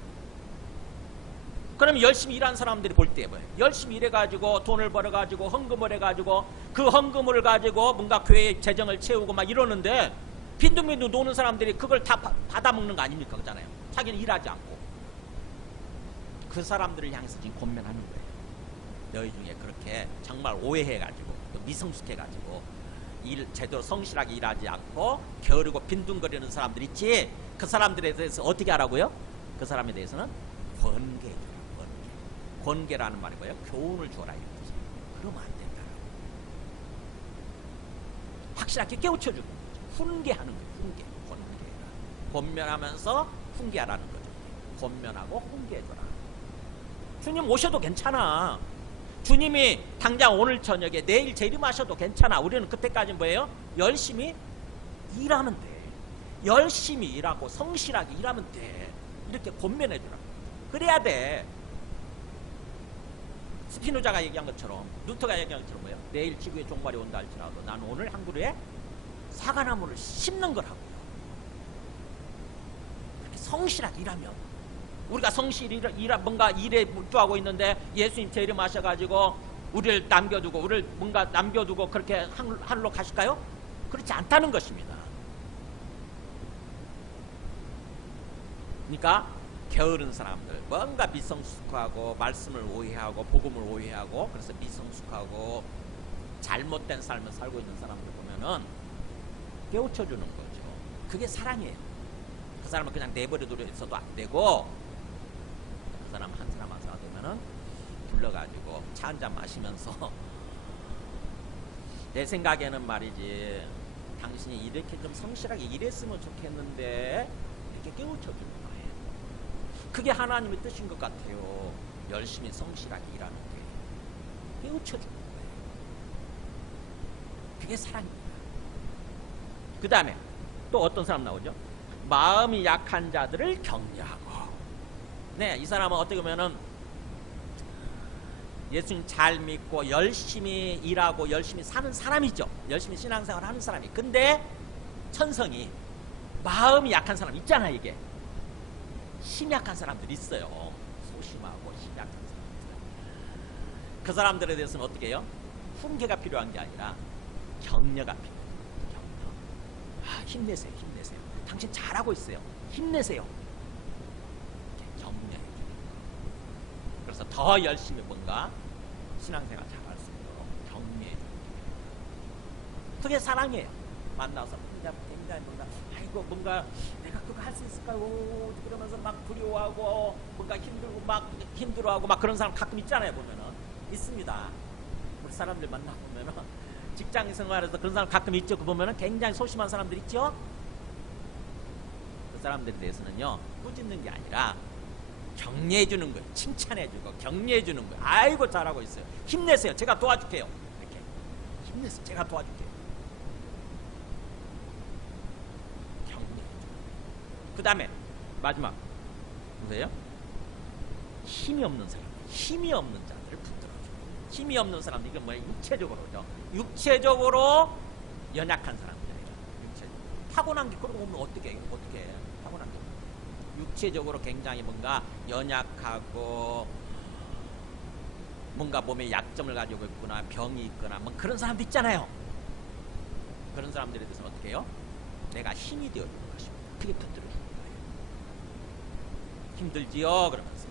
그럼 열심히 일한 사람들이 볼 때 뭐예요? 열심히 일해가지고 돈을 벌어가지고 헌금을 해가지고 그 헌금을 가지고 뭔가 교회의 재정을 채우고 막 이러는데 빈둥빈둥 노는 사람들이 그걸 다 받아먹는 거 아닙니까? 그잖아요. 자기는 일하지 않고. 그 사람들을 향해서 지금 권면하는 거예요. 너희 중에 그렇게 정말 오해해가지고 미성숙해가지고 일 제대로 성실하게 일하지 않고 게으르고 빈둥거리는 사람들 있지. 그 사람들에 대해서 어떻게 하라고요? 그 사람에 대해서는 권계해줘라. 권계라는 말이 뭐예요? 교훈을 줘라 이런 뜻이에요. 그러면 안 된다. 확실하게 깨우쳐주는 거죠. 훈계하는 거예요. 훈계. 권면하면서 훈계하라는 거죠. 권면하고 훈계해줘라. 주님 오셔도 괜찮아. 주님이 당장 오늘 저녁에 내일 재림하셔도 괜찮아. 우리는 그때까지 뭐예요? 열심히 일하면 돼. 열심히 일하고 성실하게 일하면 돼. 이렇게 권면해주라. 그래야 돼. 스피노자가 얘기한 것처럼, 루터가 얘기한 것처럼 뭐예요? 내일 지구의 종말이 온다 할지라도 나는 오늘 한 그루에 사과나무를 심는 거라고요. 그렇게 성실하게 일하면, 우리가 성실히 뭔가 일에 몰두하고 있는데 예수님 재림하셔가지고 우리를 남겨두고 우리를 뭔가 남겨두고 그렇게 하늘로 가실까요? 그렇지 않다는 것입니다. 그러니까 게으른 사람들, 뭔가 미성숙하고 말씀을 오해하고 복음을 오해하고 그래서 미성숙하고 잘못된 삶을 살고 있는 사람들 보면은 깨우쳐주는 거죠. 그게 사랑이에요. 그 사람은 그냥 내버려두려 있어도 안 되고 그 사람 한 사람 한 사람 되면은 불러가지고 차 한잔 마시면서 내 생각에는 말이지 당신이 이렇게 좀 성실하게 일했으면 좋겠는데 이렇게 깨우쳐주는 거예요. 그게 하나님의 뜻인 것 같아요. 열심히 성실하게 일하는 게 깨우쳐주는 거예요. 그게 사랑입니다. 그 다음에 또 어떤 사람 나오죠? 마음이 약한 자들을 격려하고. 네, 이 사람은 어떻게 보면은 예수님 잘 믿고 열심히 일하고 열심히 사는 사람이죠. 열심히 신앙생활 하는 사람이. 근데 천성이 마음이 약한 사람 있잖아요. 이게 힘 약한 사람들 있어요. 소심하고 힘 약한 사람들. 그 사람들에 대해서는 어떻게 해요? 훈계가 필요한 게 아니라 격려가 필요해요. 격려. 아, 힘내세요. 힘내세요. 당신 잘하고 있어요. 힘내세요. 격려해. 그래서 더 열심히 뭔가 신앙생활 잘할 수 있도록 격려해. 그게 사랑이에요. 만나서 굉장히 뭔가 아이고 뭔가 내가 그거 할 수 있을까요? 그러면서 막 두려워하고 뭔가 힘들고 막 힘들어하고 막 그런 사람 가끔 있잖아요. 보면은 있습니다. 우리 사람들 만나 보면은 직장 생활에서 그런 사람 가끔 있죠. 그 보면은 굉장히 소심한 사람들 있죠. 그 사람들에 대해서는요 꾸짖는 게 아니라 격려해주는 거예요. 칭찬해주고 격려해주는 거예요. 아이고 잘하고 있어요. 힘내세요. 제가 도와줄게요. 이렇게 힘내세요. 제가 도와줄게요. 그 다음에 마지막 보세요. 힘이 없는 사람, 힘이 없는 자들을 붙들어주고. 힘이 없는 사람들 이건 뭐예요? 육체적으로죠. 육체적으로 연약한 사람들이에요. 육체적으로 타고난 게 그러고 보면 어떻게 해요? 타고난 게 육체적으로 굉장히 뭔가 연약하고 뭔가 몸에 약점을 가지고 있거나 병이 있거나 뭐 그런 사람도 있잖아요. 그런 사람들에 대해서는 어떻게 해요? 내가 힘이 되어주는 것입니다. 그게 붙들어주는 거예요. 힘들지요? 그러면서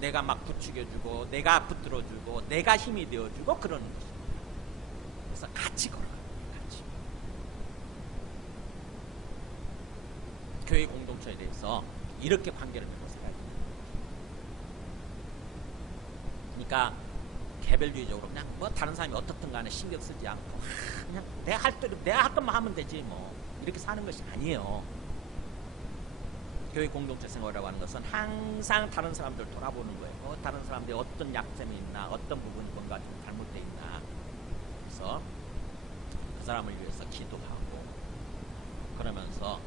내가 막 부추겨주고 내가 붙들어주고 내가 힘이 되어주고 그러는 것입니다. 그래서 같이 걸어가요. 같이. 교회 공동체에 대해서 이렇게 관계를 맺고 살아야 됩니다. 그러니까 개별주의적으로 그냥 뭐 다른 사람이 어떻든 간에 신경 쓰지 않고 그냥 내가 할 것만 하면 되지 뭐 이렇게 사는 것이 아니에요. 교회 공동체 생활이라고 하는 것은 항상 다른 사람들 돌아보는 거예요. 다른 사람들이 어떤 약점이 있나, 어떤 부분이 뭔가 좀 잘못되어 있나. 그래서 그 사람을 위해서 기도하고 그러면서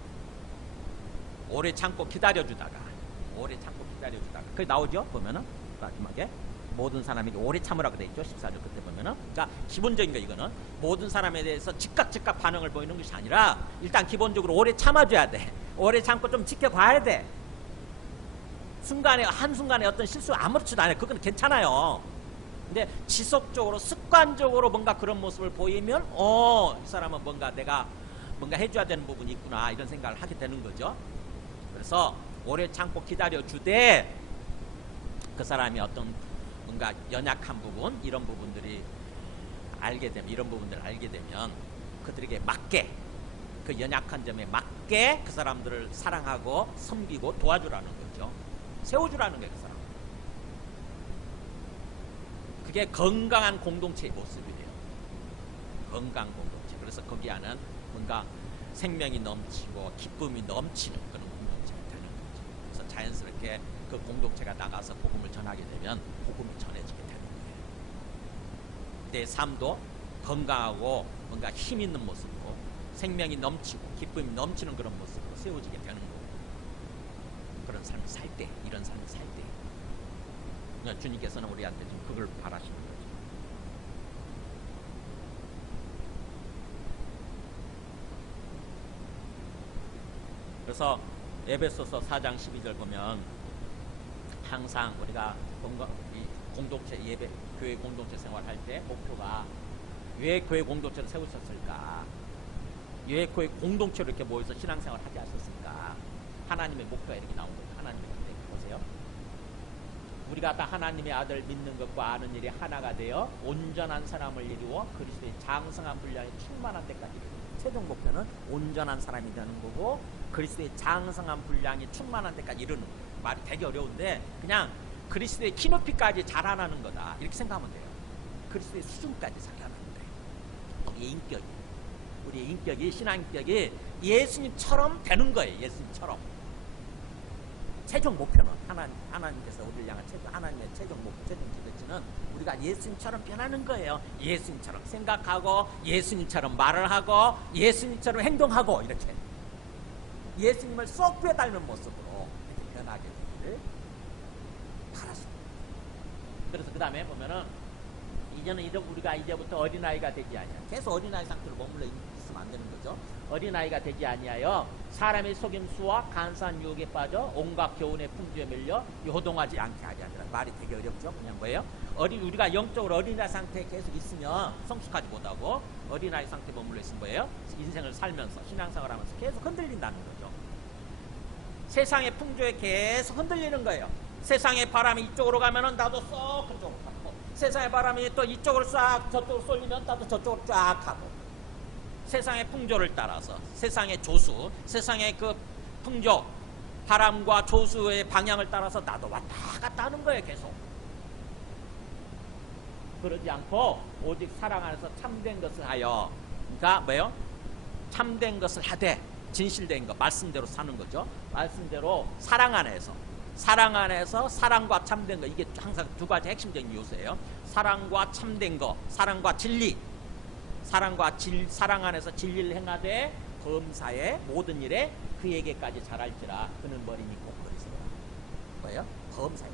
오래 참고 기다려주다가 그게 나오죠? 보면은 마지막에 모든 사람에게 오래 참으라고 돼 있죠. 14절 끝에 보면은. 그러니까 기본적인 거 이거는 모든 사람에 대해서 즉각 반응을 보이는 것이 아니라 일단 기본적으로 오래 참아줘야 돼. 오래 참고 좀 지켜봐야 돼. 한순간에 어떤 실수가 아무렇지도 않아요. 그건 괜찮아요. 근데 지속적으로 습관적으로 뭔가 그런 모습을 보이면 이 사람은 뭔가 내가 뭔가 해줘야 되는 부분이 있구나 이런 생각을 하게 되는 거죠. 그래서 오래 참고 기다려주되 그 사람이 어떤 뭔가 연약한 부분 이런 부분들을 알게 되면 그들에게 맞게 그 연약한 점에 맞게 그 사람들을 사랑하고 섬기고 도와주라는 거죠. 세워주라는 거예요. 그 사람. 그게 건강한 공동체의 모습이에요. 건강한 공동체. 그래서 거기 안은 뭔가 생명이 넘치고 기쁨이 넘치는 그런 공동체가 되는 거죠. 그래서 자연스럽게 그 공동체가 나가서 복음을 전하게 되면 복음이 전해지게 되는 거예요. 내 삶도 건강하고 뭔가 힘 있는 모습으로 생명이 넘치고 기쁨이 넘치는 그런 모습으로 세워지게 되는 거예요. 그런 삶을 살 때, 이런 삶을 살 때 주님께서는 우리한테 좀 그걸 바라시는 거죠. 그래서 에베소서 4장 12절 보면 항상 우리가 공동체 예배, 교회 공동체 생활할 때 목표가 왜 교회 공동체를 세우셨을까? 왜 교회 공동체로 이렇게 모여서 신앙생활 하게 하셨을까? 하나님의 목표가 이렇게 나온 거예요. 하나님의 목표 보세요. 우리가 다 하나님의 아들 믿는 것과 아는 일이 하나가 되어 온전한 사람을 이루어 그리스도의 장성한 분량에 충만한 데까지 이르는. 최종 목표는 온전한 사람이 되는 거고 그리스도의 장성한 분량이 충만한 데까지 이르는 거예요. 말이 되게 어려운데 그냥 그리스도의 키높이까지 자라나는 거다 이렇게 생각하면 돼요. 그리스도의 수준까지 자라나는 거예요. 우리의 인격이, 우리의 인격이, 신앙인격이 예수님처럼 되는 거예요. 예수님처럼. 최종 목표는 하나님께서 우리를 향한 하나님의 최종 목표, 최종 기대치는 우리가 예수님처럼 변하는 거예요. 예수님처럼 생각하고 예수님처럼 말을 하고 예수님처럼 행동하고 이렇게 예수님을 쏙 빼닮은 모습으로 이렇게 변하게 되기를 바랐습니다. 그래서 그 다음에 보면은 이제는 우리가 이제부터 어린아이가 되지 아니야. 계속 어린아이 상태로 머물러 있으면 안 되는 거죠. 어린아이가 되지 아니하여 사람의 속임수와 간사한 유혹에 빠져 온갖 교훈의 풍조에 밀려 요동하지 않게 하지 않으라. 말이 되게 어렵죠. 그냥 뭐예요? 우리가 영적으로 어린아이 상태에 계속 있으면 성숙하지 못하고 어린아이 상태에 머물러 있으면 뭐예요? 인생을 살면서 신앙생활 하면서 계속 흔들린다는 거죠. 세상의 풍조에 계속 흔들리는 거예요. 세상의 바람이 이쪽으로 가면은 나도 쏙 그쪽으로 가고 세상의 바람이 또 이쪽으로 싹 저쪽으로 쏠리면 나도 저쪽으로 쫙 가고 세상의 풍조를 따라서 세상의 조수, 세상의 그 풍조, 바람과 조수의 방향을 따라서 나도 왔다 갔다 하는 거예요. 계속. 그러지 않고 오직 사랑 안에서 참된 것을 하여, 그러니까 뭐예요? 참된 것을 하되 진실된 것, 말씀대로 사는 거죠. 말씀대로 사랑 안에서 사랑과 참된 거, 이게 항상 두 가지 핵심적인 요소예요. 사랑과 참된 거, 사랑과 진리. 사랑 안에서 진리를 행하되 범사의 모든 일에 그에게까지 잘할지라. 그는 머리니 꼭 그리스도라. 뭐예요? 범사의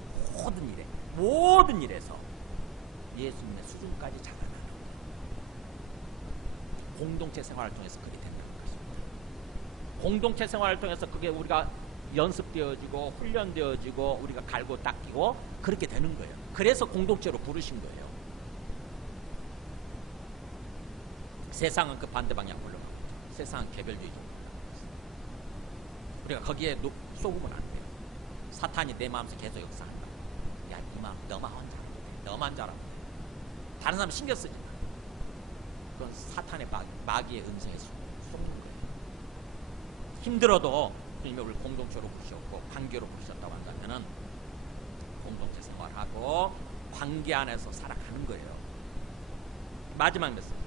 모든 일에서 예수님의 수준까지 자라나는 거예요. 공동체 생활을 통해서 그게 된다는 것입니다. 공동체 생활을 통해서 그게 우리가 연습되어지고 훈련되어지고 우리가 갈고 닦이고 그렇게 되는 거예요. 그래서 공동체로 부르신 거예요. 세상은 그 반대 방향으로 올라가고 세상은 개별주의적으로 우리가 거기에 속으면 안 돼요. 사탄이 내 마음에서 계속 역사한다. 야, 네 마음 너만 혼자 너만 잘하고 다른 사람 신경 쓰지 마. 그건 사탄의 마귀의 음성에 속는 거예요. 힘들어도 주님이 우리를 공동체로 부르셨고 관계로 부르셨다고 한다면은 공동체 생활하고 관계 안에서 살아가는 거예요. 마지막 메시지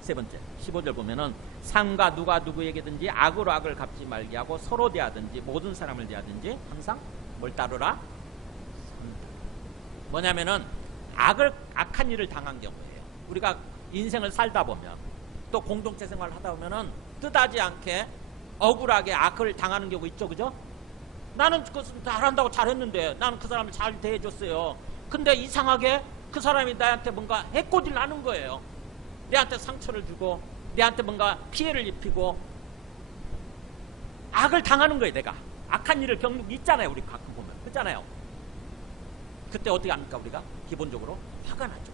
세 번째 15절 보면은 상과 누가 누구에게든지 악으로 악을 갚지 말게 하고 서로 대하든지 모든 사람을 대하든지 항상 뭘 따르라? 뭐냐면은 악한 일을 당한 경우예요. 우리가 인생을 살다 보면 또 공동체 생활을 하다 보면은 뜻하지 않게 억울하게 악을 당하는 경우 있죠, 그죠? 나는 그것을 잘한다고 잘했는데 나는 그 사람을 잘 대해줬어요. 근데 이상하게 그 사람이 나한테 뭔가 해코지를 하는 거예요. 내한테 상처를 주고 내한테 뭔가 피해를 입히고 악을 당하는 거예요. 내가 악한 일을 겪는 게 있잖아요. 우리 가끔 보면 그렇잖아요. 그때 어떻게 합니까? 우리가 기본적으로 화가 나죠.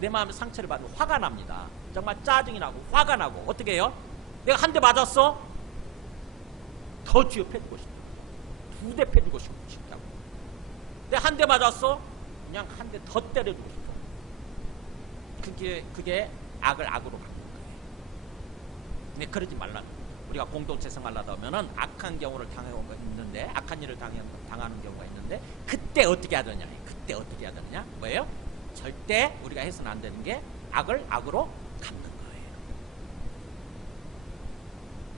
내 마음에 상처를 받으면 화가 납니다. 정말 짜증이 나고 화가 나고 어떻게 해요? 내가 한 대 맞았어? 더 쥐어 패주고 싶다. 2대 패주고 싶다고. 내가 한 대 맞았어? 그냥 한 대 더 때려주고 싶어. 그게 악을 악으로 바꾸는 거예요. 근데 그러지 말라는 거예요. 우리가 공동체 생활하다 보면은 악한 경우를 당해온 거 있는데, 악한 일을 당하는 경우가 있는데, 그때 어떻게 하느냐? 뭐예요? 절대 우리가 해서는 안 되는 게 악을 악으로 갚는 거예요.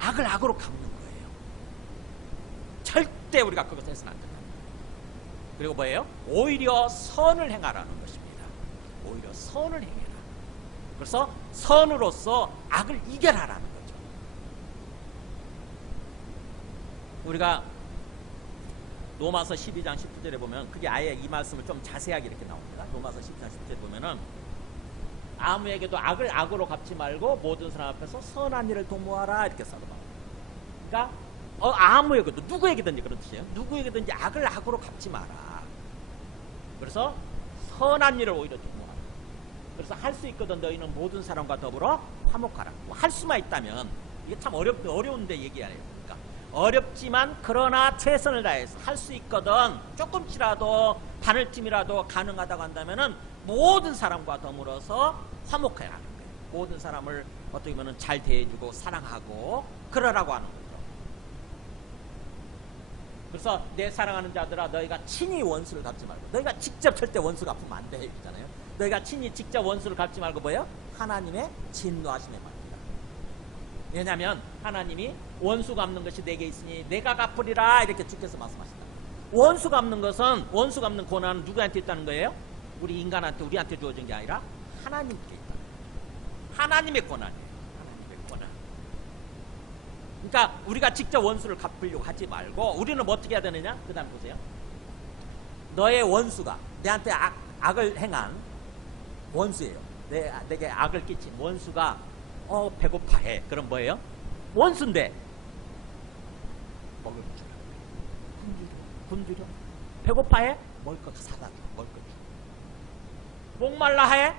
악을 악으로 갚는 거예요. 절대 우리가 그것을 해서는 안 된다. 그리고 뭐예요? 오히려 선을 행하라는 것입니다. 오히려 선을 행해라. 그래서 선으로서 악을 이겨라라는 거죠. 우리가 로마서 12장 19절에 보면 그게 아예 이 말씀을 좀 자세하게 이렇게 나옵니다. 로마서 12장 19절에 보면은 아무에게도 악을 악으로 갚지 말고 모든 사람 앞에서 선한 일을 도모하라 이렇게 써놓습니다. 그러니까 아무에게도 누구에게든지 그런 뜻이에요. 누구에게든지 악을 악으로 갚지 마라. 그래서 선한 일을 오히려 도모하라. 그래서 할 수 있거든. 너희는 모든 사람과 더불어 화목하라. 할 수만 있다면, 이게 참 어려운데 얘기하네요. 그러니까 어렵지만 그러나 최선을 다해서 할 수 있거든. 조금씩이라도 바늘팀이라도 가능하다고 한다면은 모든 사람과 더불어서 화목해야 하는 거예요. 모든 사람을 어떻게 보면 잘 대해주고 사랑하고 그러라고 하는 거죠. 그래서 내 사랑하는 자들아, 너희가 친히 원수를 갚지 말고, 너희가 직접 절대 원수 갚으면 안 돼 이잖아요. 너희가 친히 직접 원수를 갚지 말고 뭐예요? 하나님의 진노하심에 받는다. 왜냐하면 하나님이 원수 갚는 것이 내게 있으니 내가 갚으리라, 이렇게 주께서 말씀하신다. 원수 갚는 권한은 누구한테 있다는 거예요? 우리 인간한테, 우리한테 주어진 게 아니라 하나님께 있다. 하나님의 권한이에요. 하나님의 권한. 그러니까 우리가 직접 원수를 갚으려고 하지 말고, 우리는 뭐 어떻게 해야 되느냐? 그 다음 보세요. 너의 원수가 내한테 악을 행한 원수예요. 내게 악을 끼친 원수가 배고파해. 그럼 뭐예요? 원수인데 먹을 거 주라. 굶주려. 배고파해? 먹을 거 사다 줘. 먹을 거 줘. 목말라 해?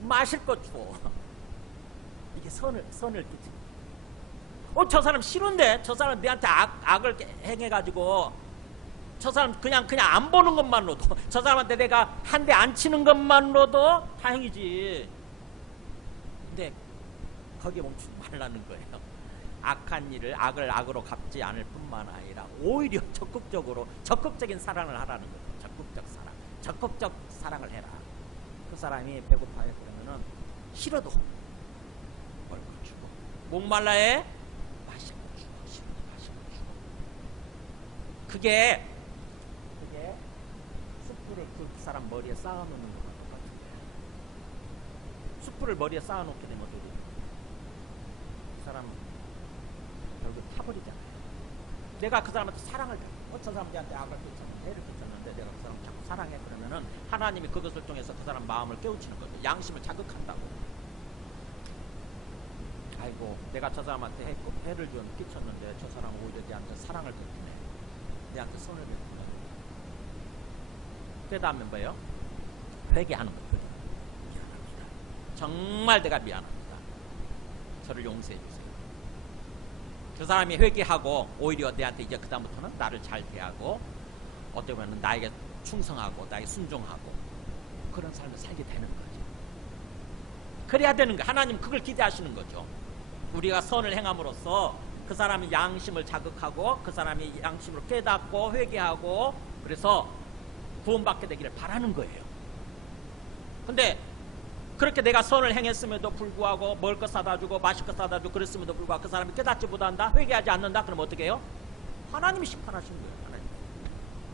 마실 거 줘. 이게 선을 끼치는. 저 사람 싫은데, 저 사람 내한테 악을 행해가지고, 저 사람 그냥 안 보는 것만으로도, 저 사람한테 내가 한 대 안 치는 것만으로도 다행이지. 근데 거기에 멈추지 말라는 거예요. 악한 일을 악을 악으로 갚지 않을 뿐만 아니라 오히려 적극적인 사랑을 하라는 거예요. 적극적 사랑을 해라. 그 사람이 배고파해 그러면은 싫어도 먹을 거 주고, 목말라해 마실 거 주고, 싫어도 마실 거 주고. 그게 숯불을 그 사람 머리에 쌓아놓는 거랑 똑같은 거예요. 숯불을 머리에 쌓아놓게 되면 어떻게 돼요? 그 사람 결국 타버리잖아요. 내가 그 사람한테 사랑을 저 사람한테 악을 끼쳤는데, 해를 끼쳤는데 내가 그 사람 자꾸 사랑해 그러면은 하나님이 그것을 통해서 그 사람 마음을 깨우치는 거죠. 양심을 자극한다고. 아이고, 내가 저 사람한테 해를 좀 끼쳤는데 저 사람은 오히려 내한테 사랑을 베푸네. 내한테 선을 베푸네. 그 다음에 뭐예요? 회개하는 거예요. 미안합니다. 정말 내가 미안합니다. 저를 용서해 주세요. 그 사람이 회개하고 오히려 내한테 이제 그 다음부터는 나를 잘 대하고, 어떻게 보면 나에게 충성하고 나에게 순종하고 그런 삶을 살게 되는 거죠. 그래야 되는 거예요. 하나님 그걸 기대하시는 거죠. 우리가 선을 행함으로써 그 사람이 양심을 자극하고, 그 사람이 양심으로 깨닫고 회개하고, 그래서 구원받게 되기를 바라는 거예요. 근데 그렇게 내가 선을 행했음에도 불구하고 먹을 거 사다 주고 마실 거 사다 주고 그랬음에도 불구하고 그 사람이 깨닫지 못한다, 회개하지 않는다, 그럼 어떻게 해요? 하나님이 심판하시는 거예요. 하나님.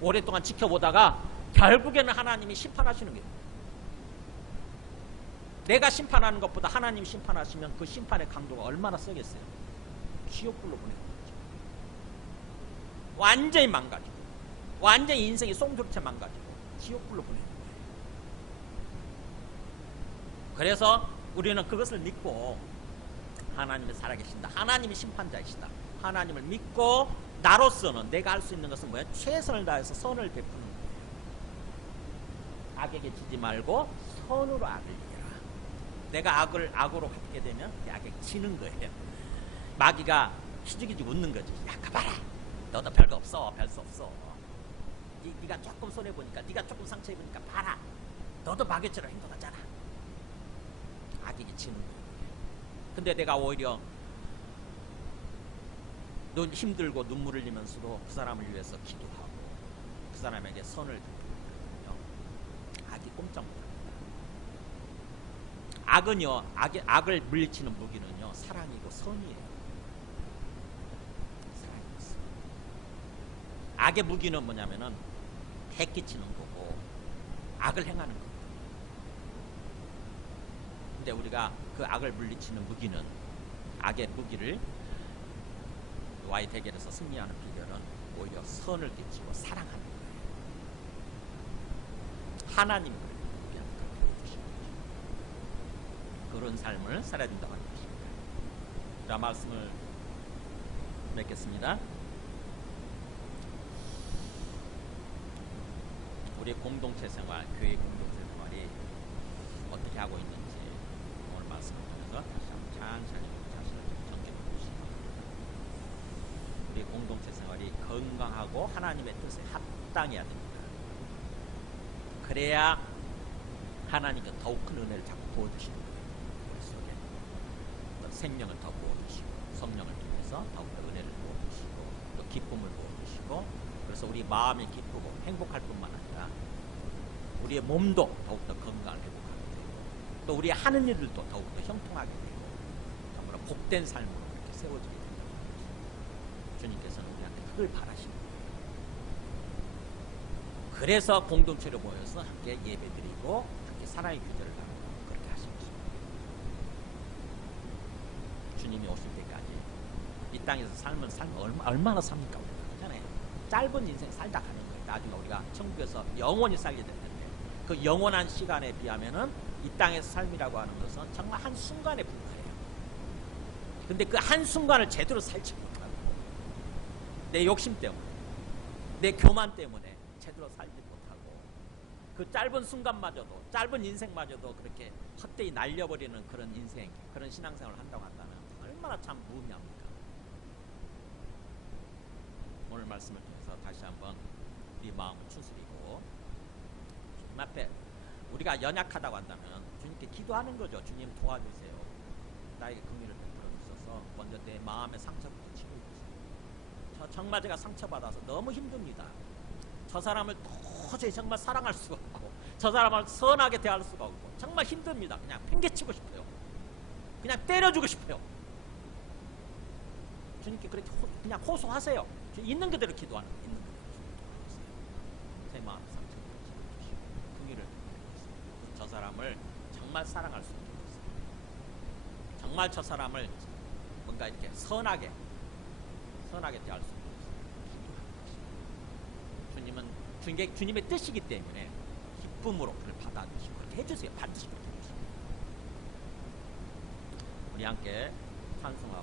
오랫동안 지켜보다가 결국에는 하나님이 심판하시는 거예요. 내가 심판하는 것보다 하나님이 심판하시면 그 심판의 강도가 얼마나 세겠어요? 지옥불로 보내는 거죠. 완전히 망가지고, 완전히 인생이 송두리째 망가지고 지옥불로 보내는 거예요. 그래서 우리는 그것을 믿고, 하나님이 살아계신다, 하나님이 심판자이시다, 하나님을 믿고 나로서는 내가 할 수 있는 것은 뭐야? 최선을 다해서 선을 베푸는 거예요. 악에게 지지 말고 선으로 악을 이겨라. 내가 악을 악으로 갚게 되면 악에게 지는 거예요. 마귀가 희죽희죽 웃는 거지. 야, 가봐라, 너도 별거 없어, 별 수 없어. 네가 조금 손해보니까, 네가 조금 상처입으니까 봐라, 너도 마귀처럼 행동하잖아. 악에게 지는 거예요. 근데 내가 오히려 힘들고 눈물을 흘리면서도 그 사람을 위해서 기도하고 그 사람에게 선을 베푸거든요. 악이 꼼짝 못합니다. 악은요, 악을 물리치는 무기는요, 사랑이고 선이에요. 사랑이고 선. 악의 무기는 뭐냐면은 해끼치는 거고 악을 행하는 거예요. 근데 우리가 그 악을 물리치는 무기는, 악의 무기를 와의 대결에서 승리하는 비결은 오히려 선을 끼치고 사랑하는 거예요. 하나님이 우리한테 보여주신 거죠. 그런 삶을 살아야 된다고 하는 것입니다. 자, 말씀을 맺겠습니다. 우리 공동체 생활, 교회 공동체 생활 어떻게 하고 있는지 오늘 말씀을 통해서 다시 한번 천천히 자신을 좀 점검해 보시기 바랍니다. 우리 공동체 생활이 건강하고 하나님의 뜻에 합당해야 됩니다. 그래야 하나님께 더욱 큰 은혜를 자꾸 부어주시는 거예요. 우리 속에 또 생명을 더 부어주시고 성령을 통해서 더욱더 은혜를 부어주시고 또 기쁨을 부어주시고, 그래서 우리 마음이 기쁘고 행복할 뿐만 아니라 우리의 몸도 더욱더 건강을 회복하게 되고 또 우리 하는 일들도 더욱더 형통하게 되고 정말 복된 삶으로 이렇게 세워지게 된다는 거죠. 주님께서는 우리한테 그걸 바라십니다. 그래서 공동체로 모여서 함께 예배드리고 함께 사랑의 규제를 나누고 그렇게 하신 것입니다. 주님이 오실 때까지 이 땅에서 삶은 삶 얼마나 삽니까? 그렇잖아요. 짧은 인생 살다 가는 거예요. 나중에 우리가 천국에서 영원히 살게 될 텐데 그 영원한 시간에 비하면은 이 땅에서 삶이라고 하는 것은 정말 한 순간에 불과해요. 근데 그 한 순간을 제대로 살지 못하고 내 욕심 때문에 내 교만 때문에 제대로 살지 못하고 그 짧은 순간마저도 짧은 인생마저도 그렇게 헛되이 날려버리는 그런 인생, 그런 신앙생활을 한다고 한다면 얼마나 참 무의미합니까? 오늘 말씀을 통해서 다시 한번 우리 마음을 추스리고 주님 앞에 우리가 연약하다고 한다면 주님께 기도하는 거죠. 주님 도와주세요. 나에게 긍휼을 베풀어 주셔서 먼저 내 마음의 상처부터 치료해주세요. 정말 제가 상처받아서 너무 힘듭니다. 저 사람을 도저히 정말 사랑할 수가 없고 저 사람을 선하게 대할 수가 없고 정말 힘듭니다. 그냥 팽개치고 싶어요. 그냥 때려주고 싶어요. 주님께 그렇게 그냥 호소하세요. 있는 그대로 기도하는 거예요. 있는 그대로 기도하세요. 제 마음의 상처를 치료해주시고 긍휼을 베풀어 저 사람을 정말 사랑할 수 있게 해주세요. 정말 저 사람을 뭔가 이렇게 선하게 대할 수 있게 해주세요. 주님은 주님의 뜻이기 때문에 기쁨으로 그를 받아주시고 그렇게 해주세요. 반드시 그렇게 해주세요. 우리 함께 찬송하고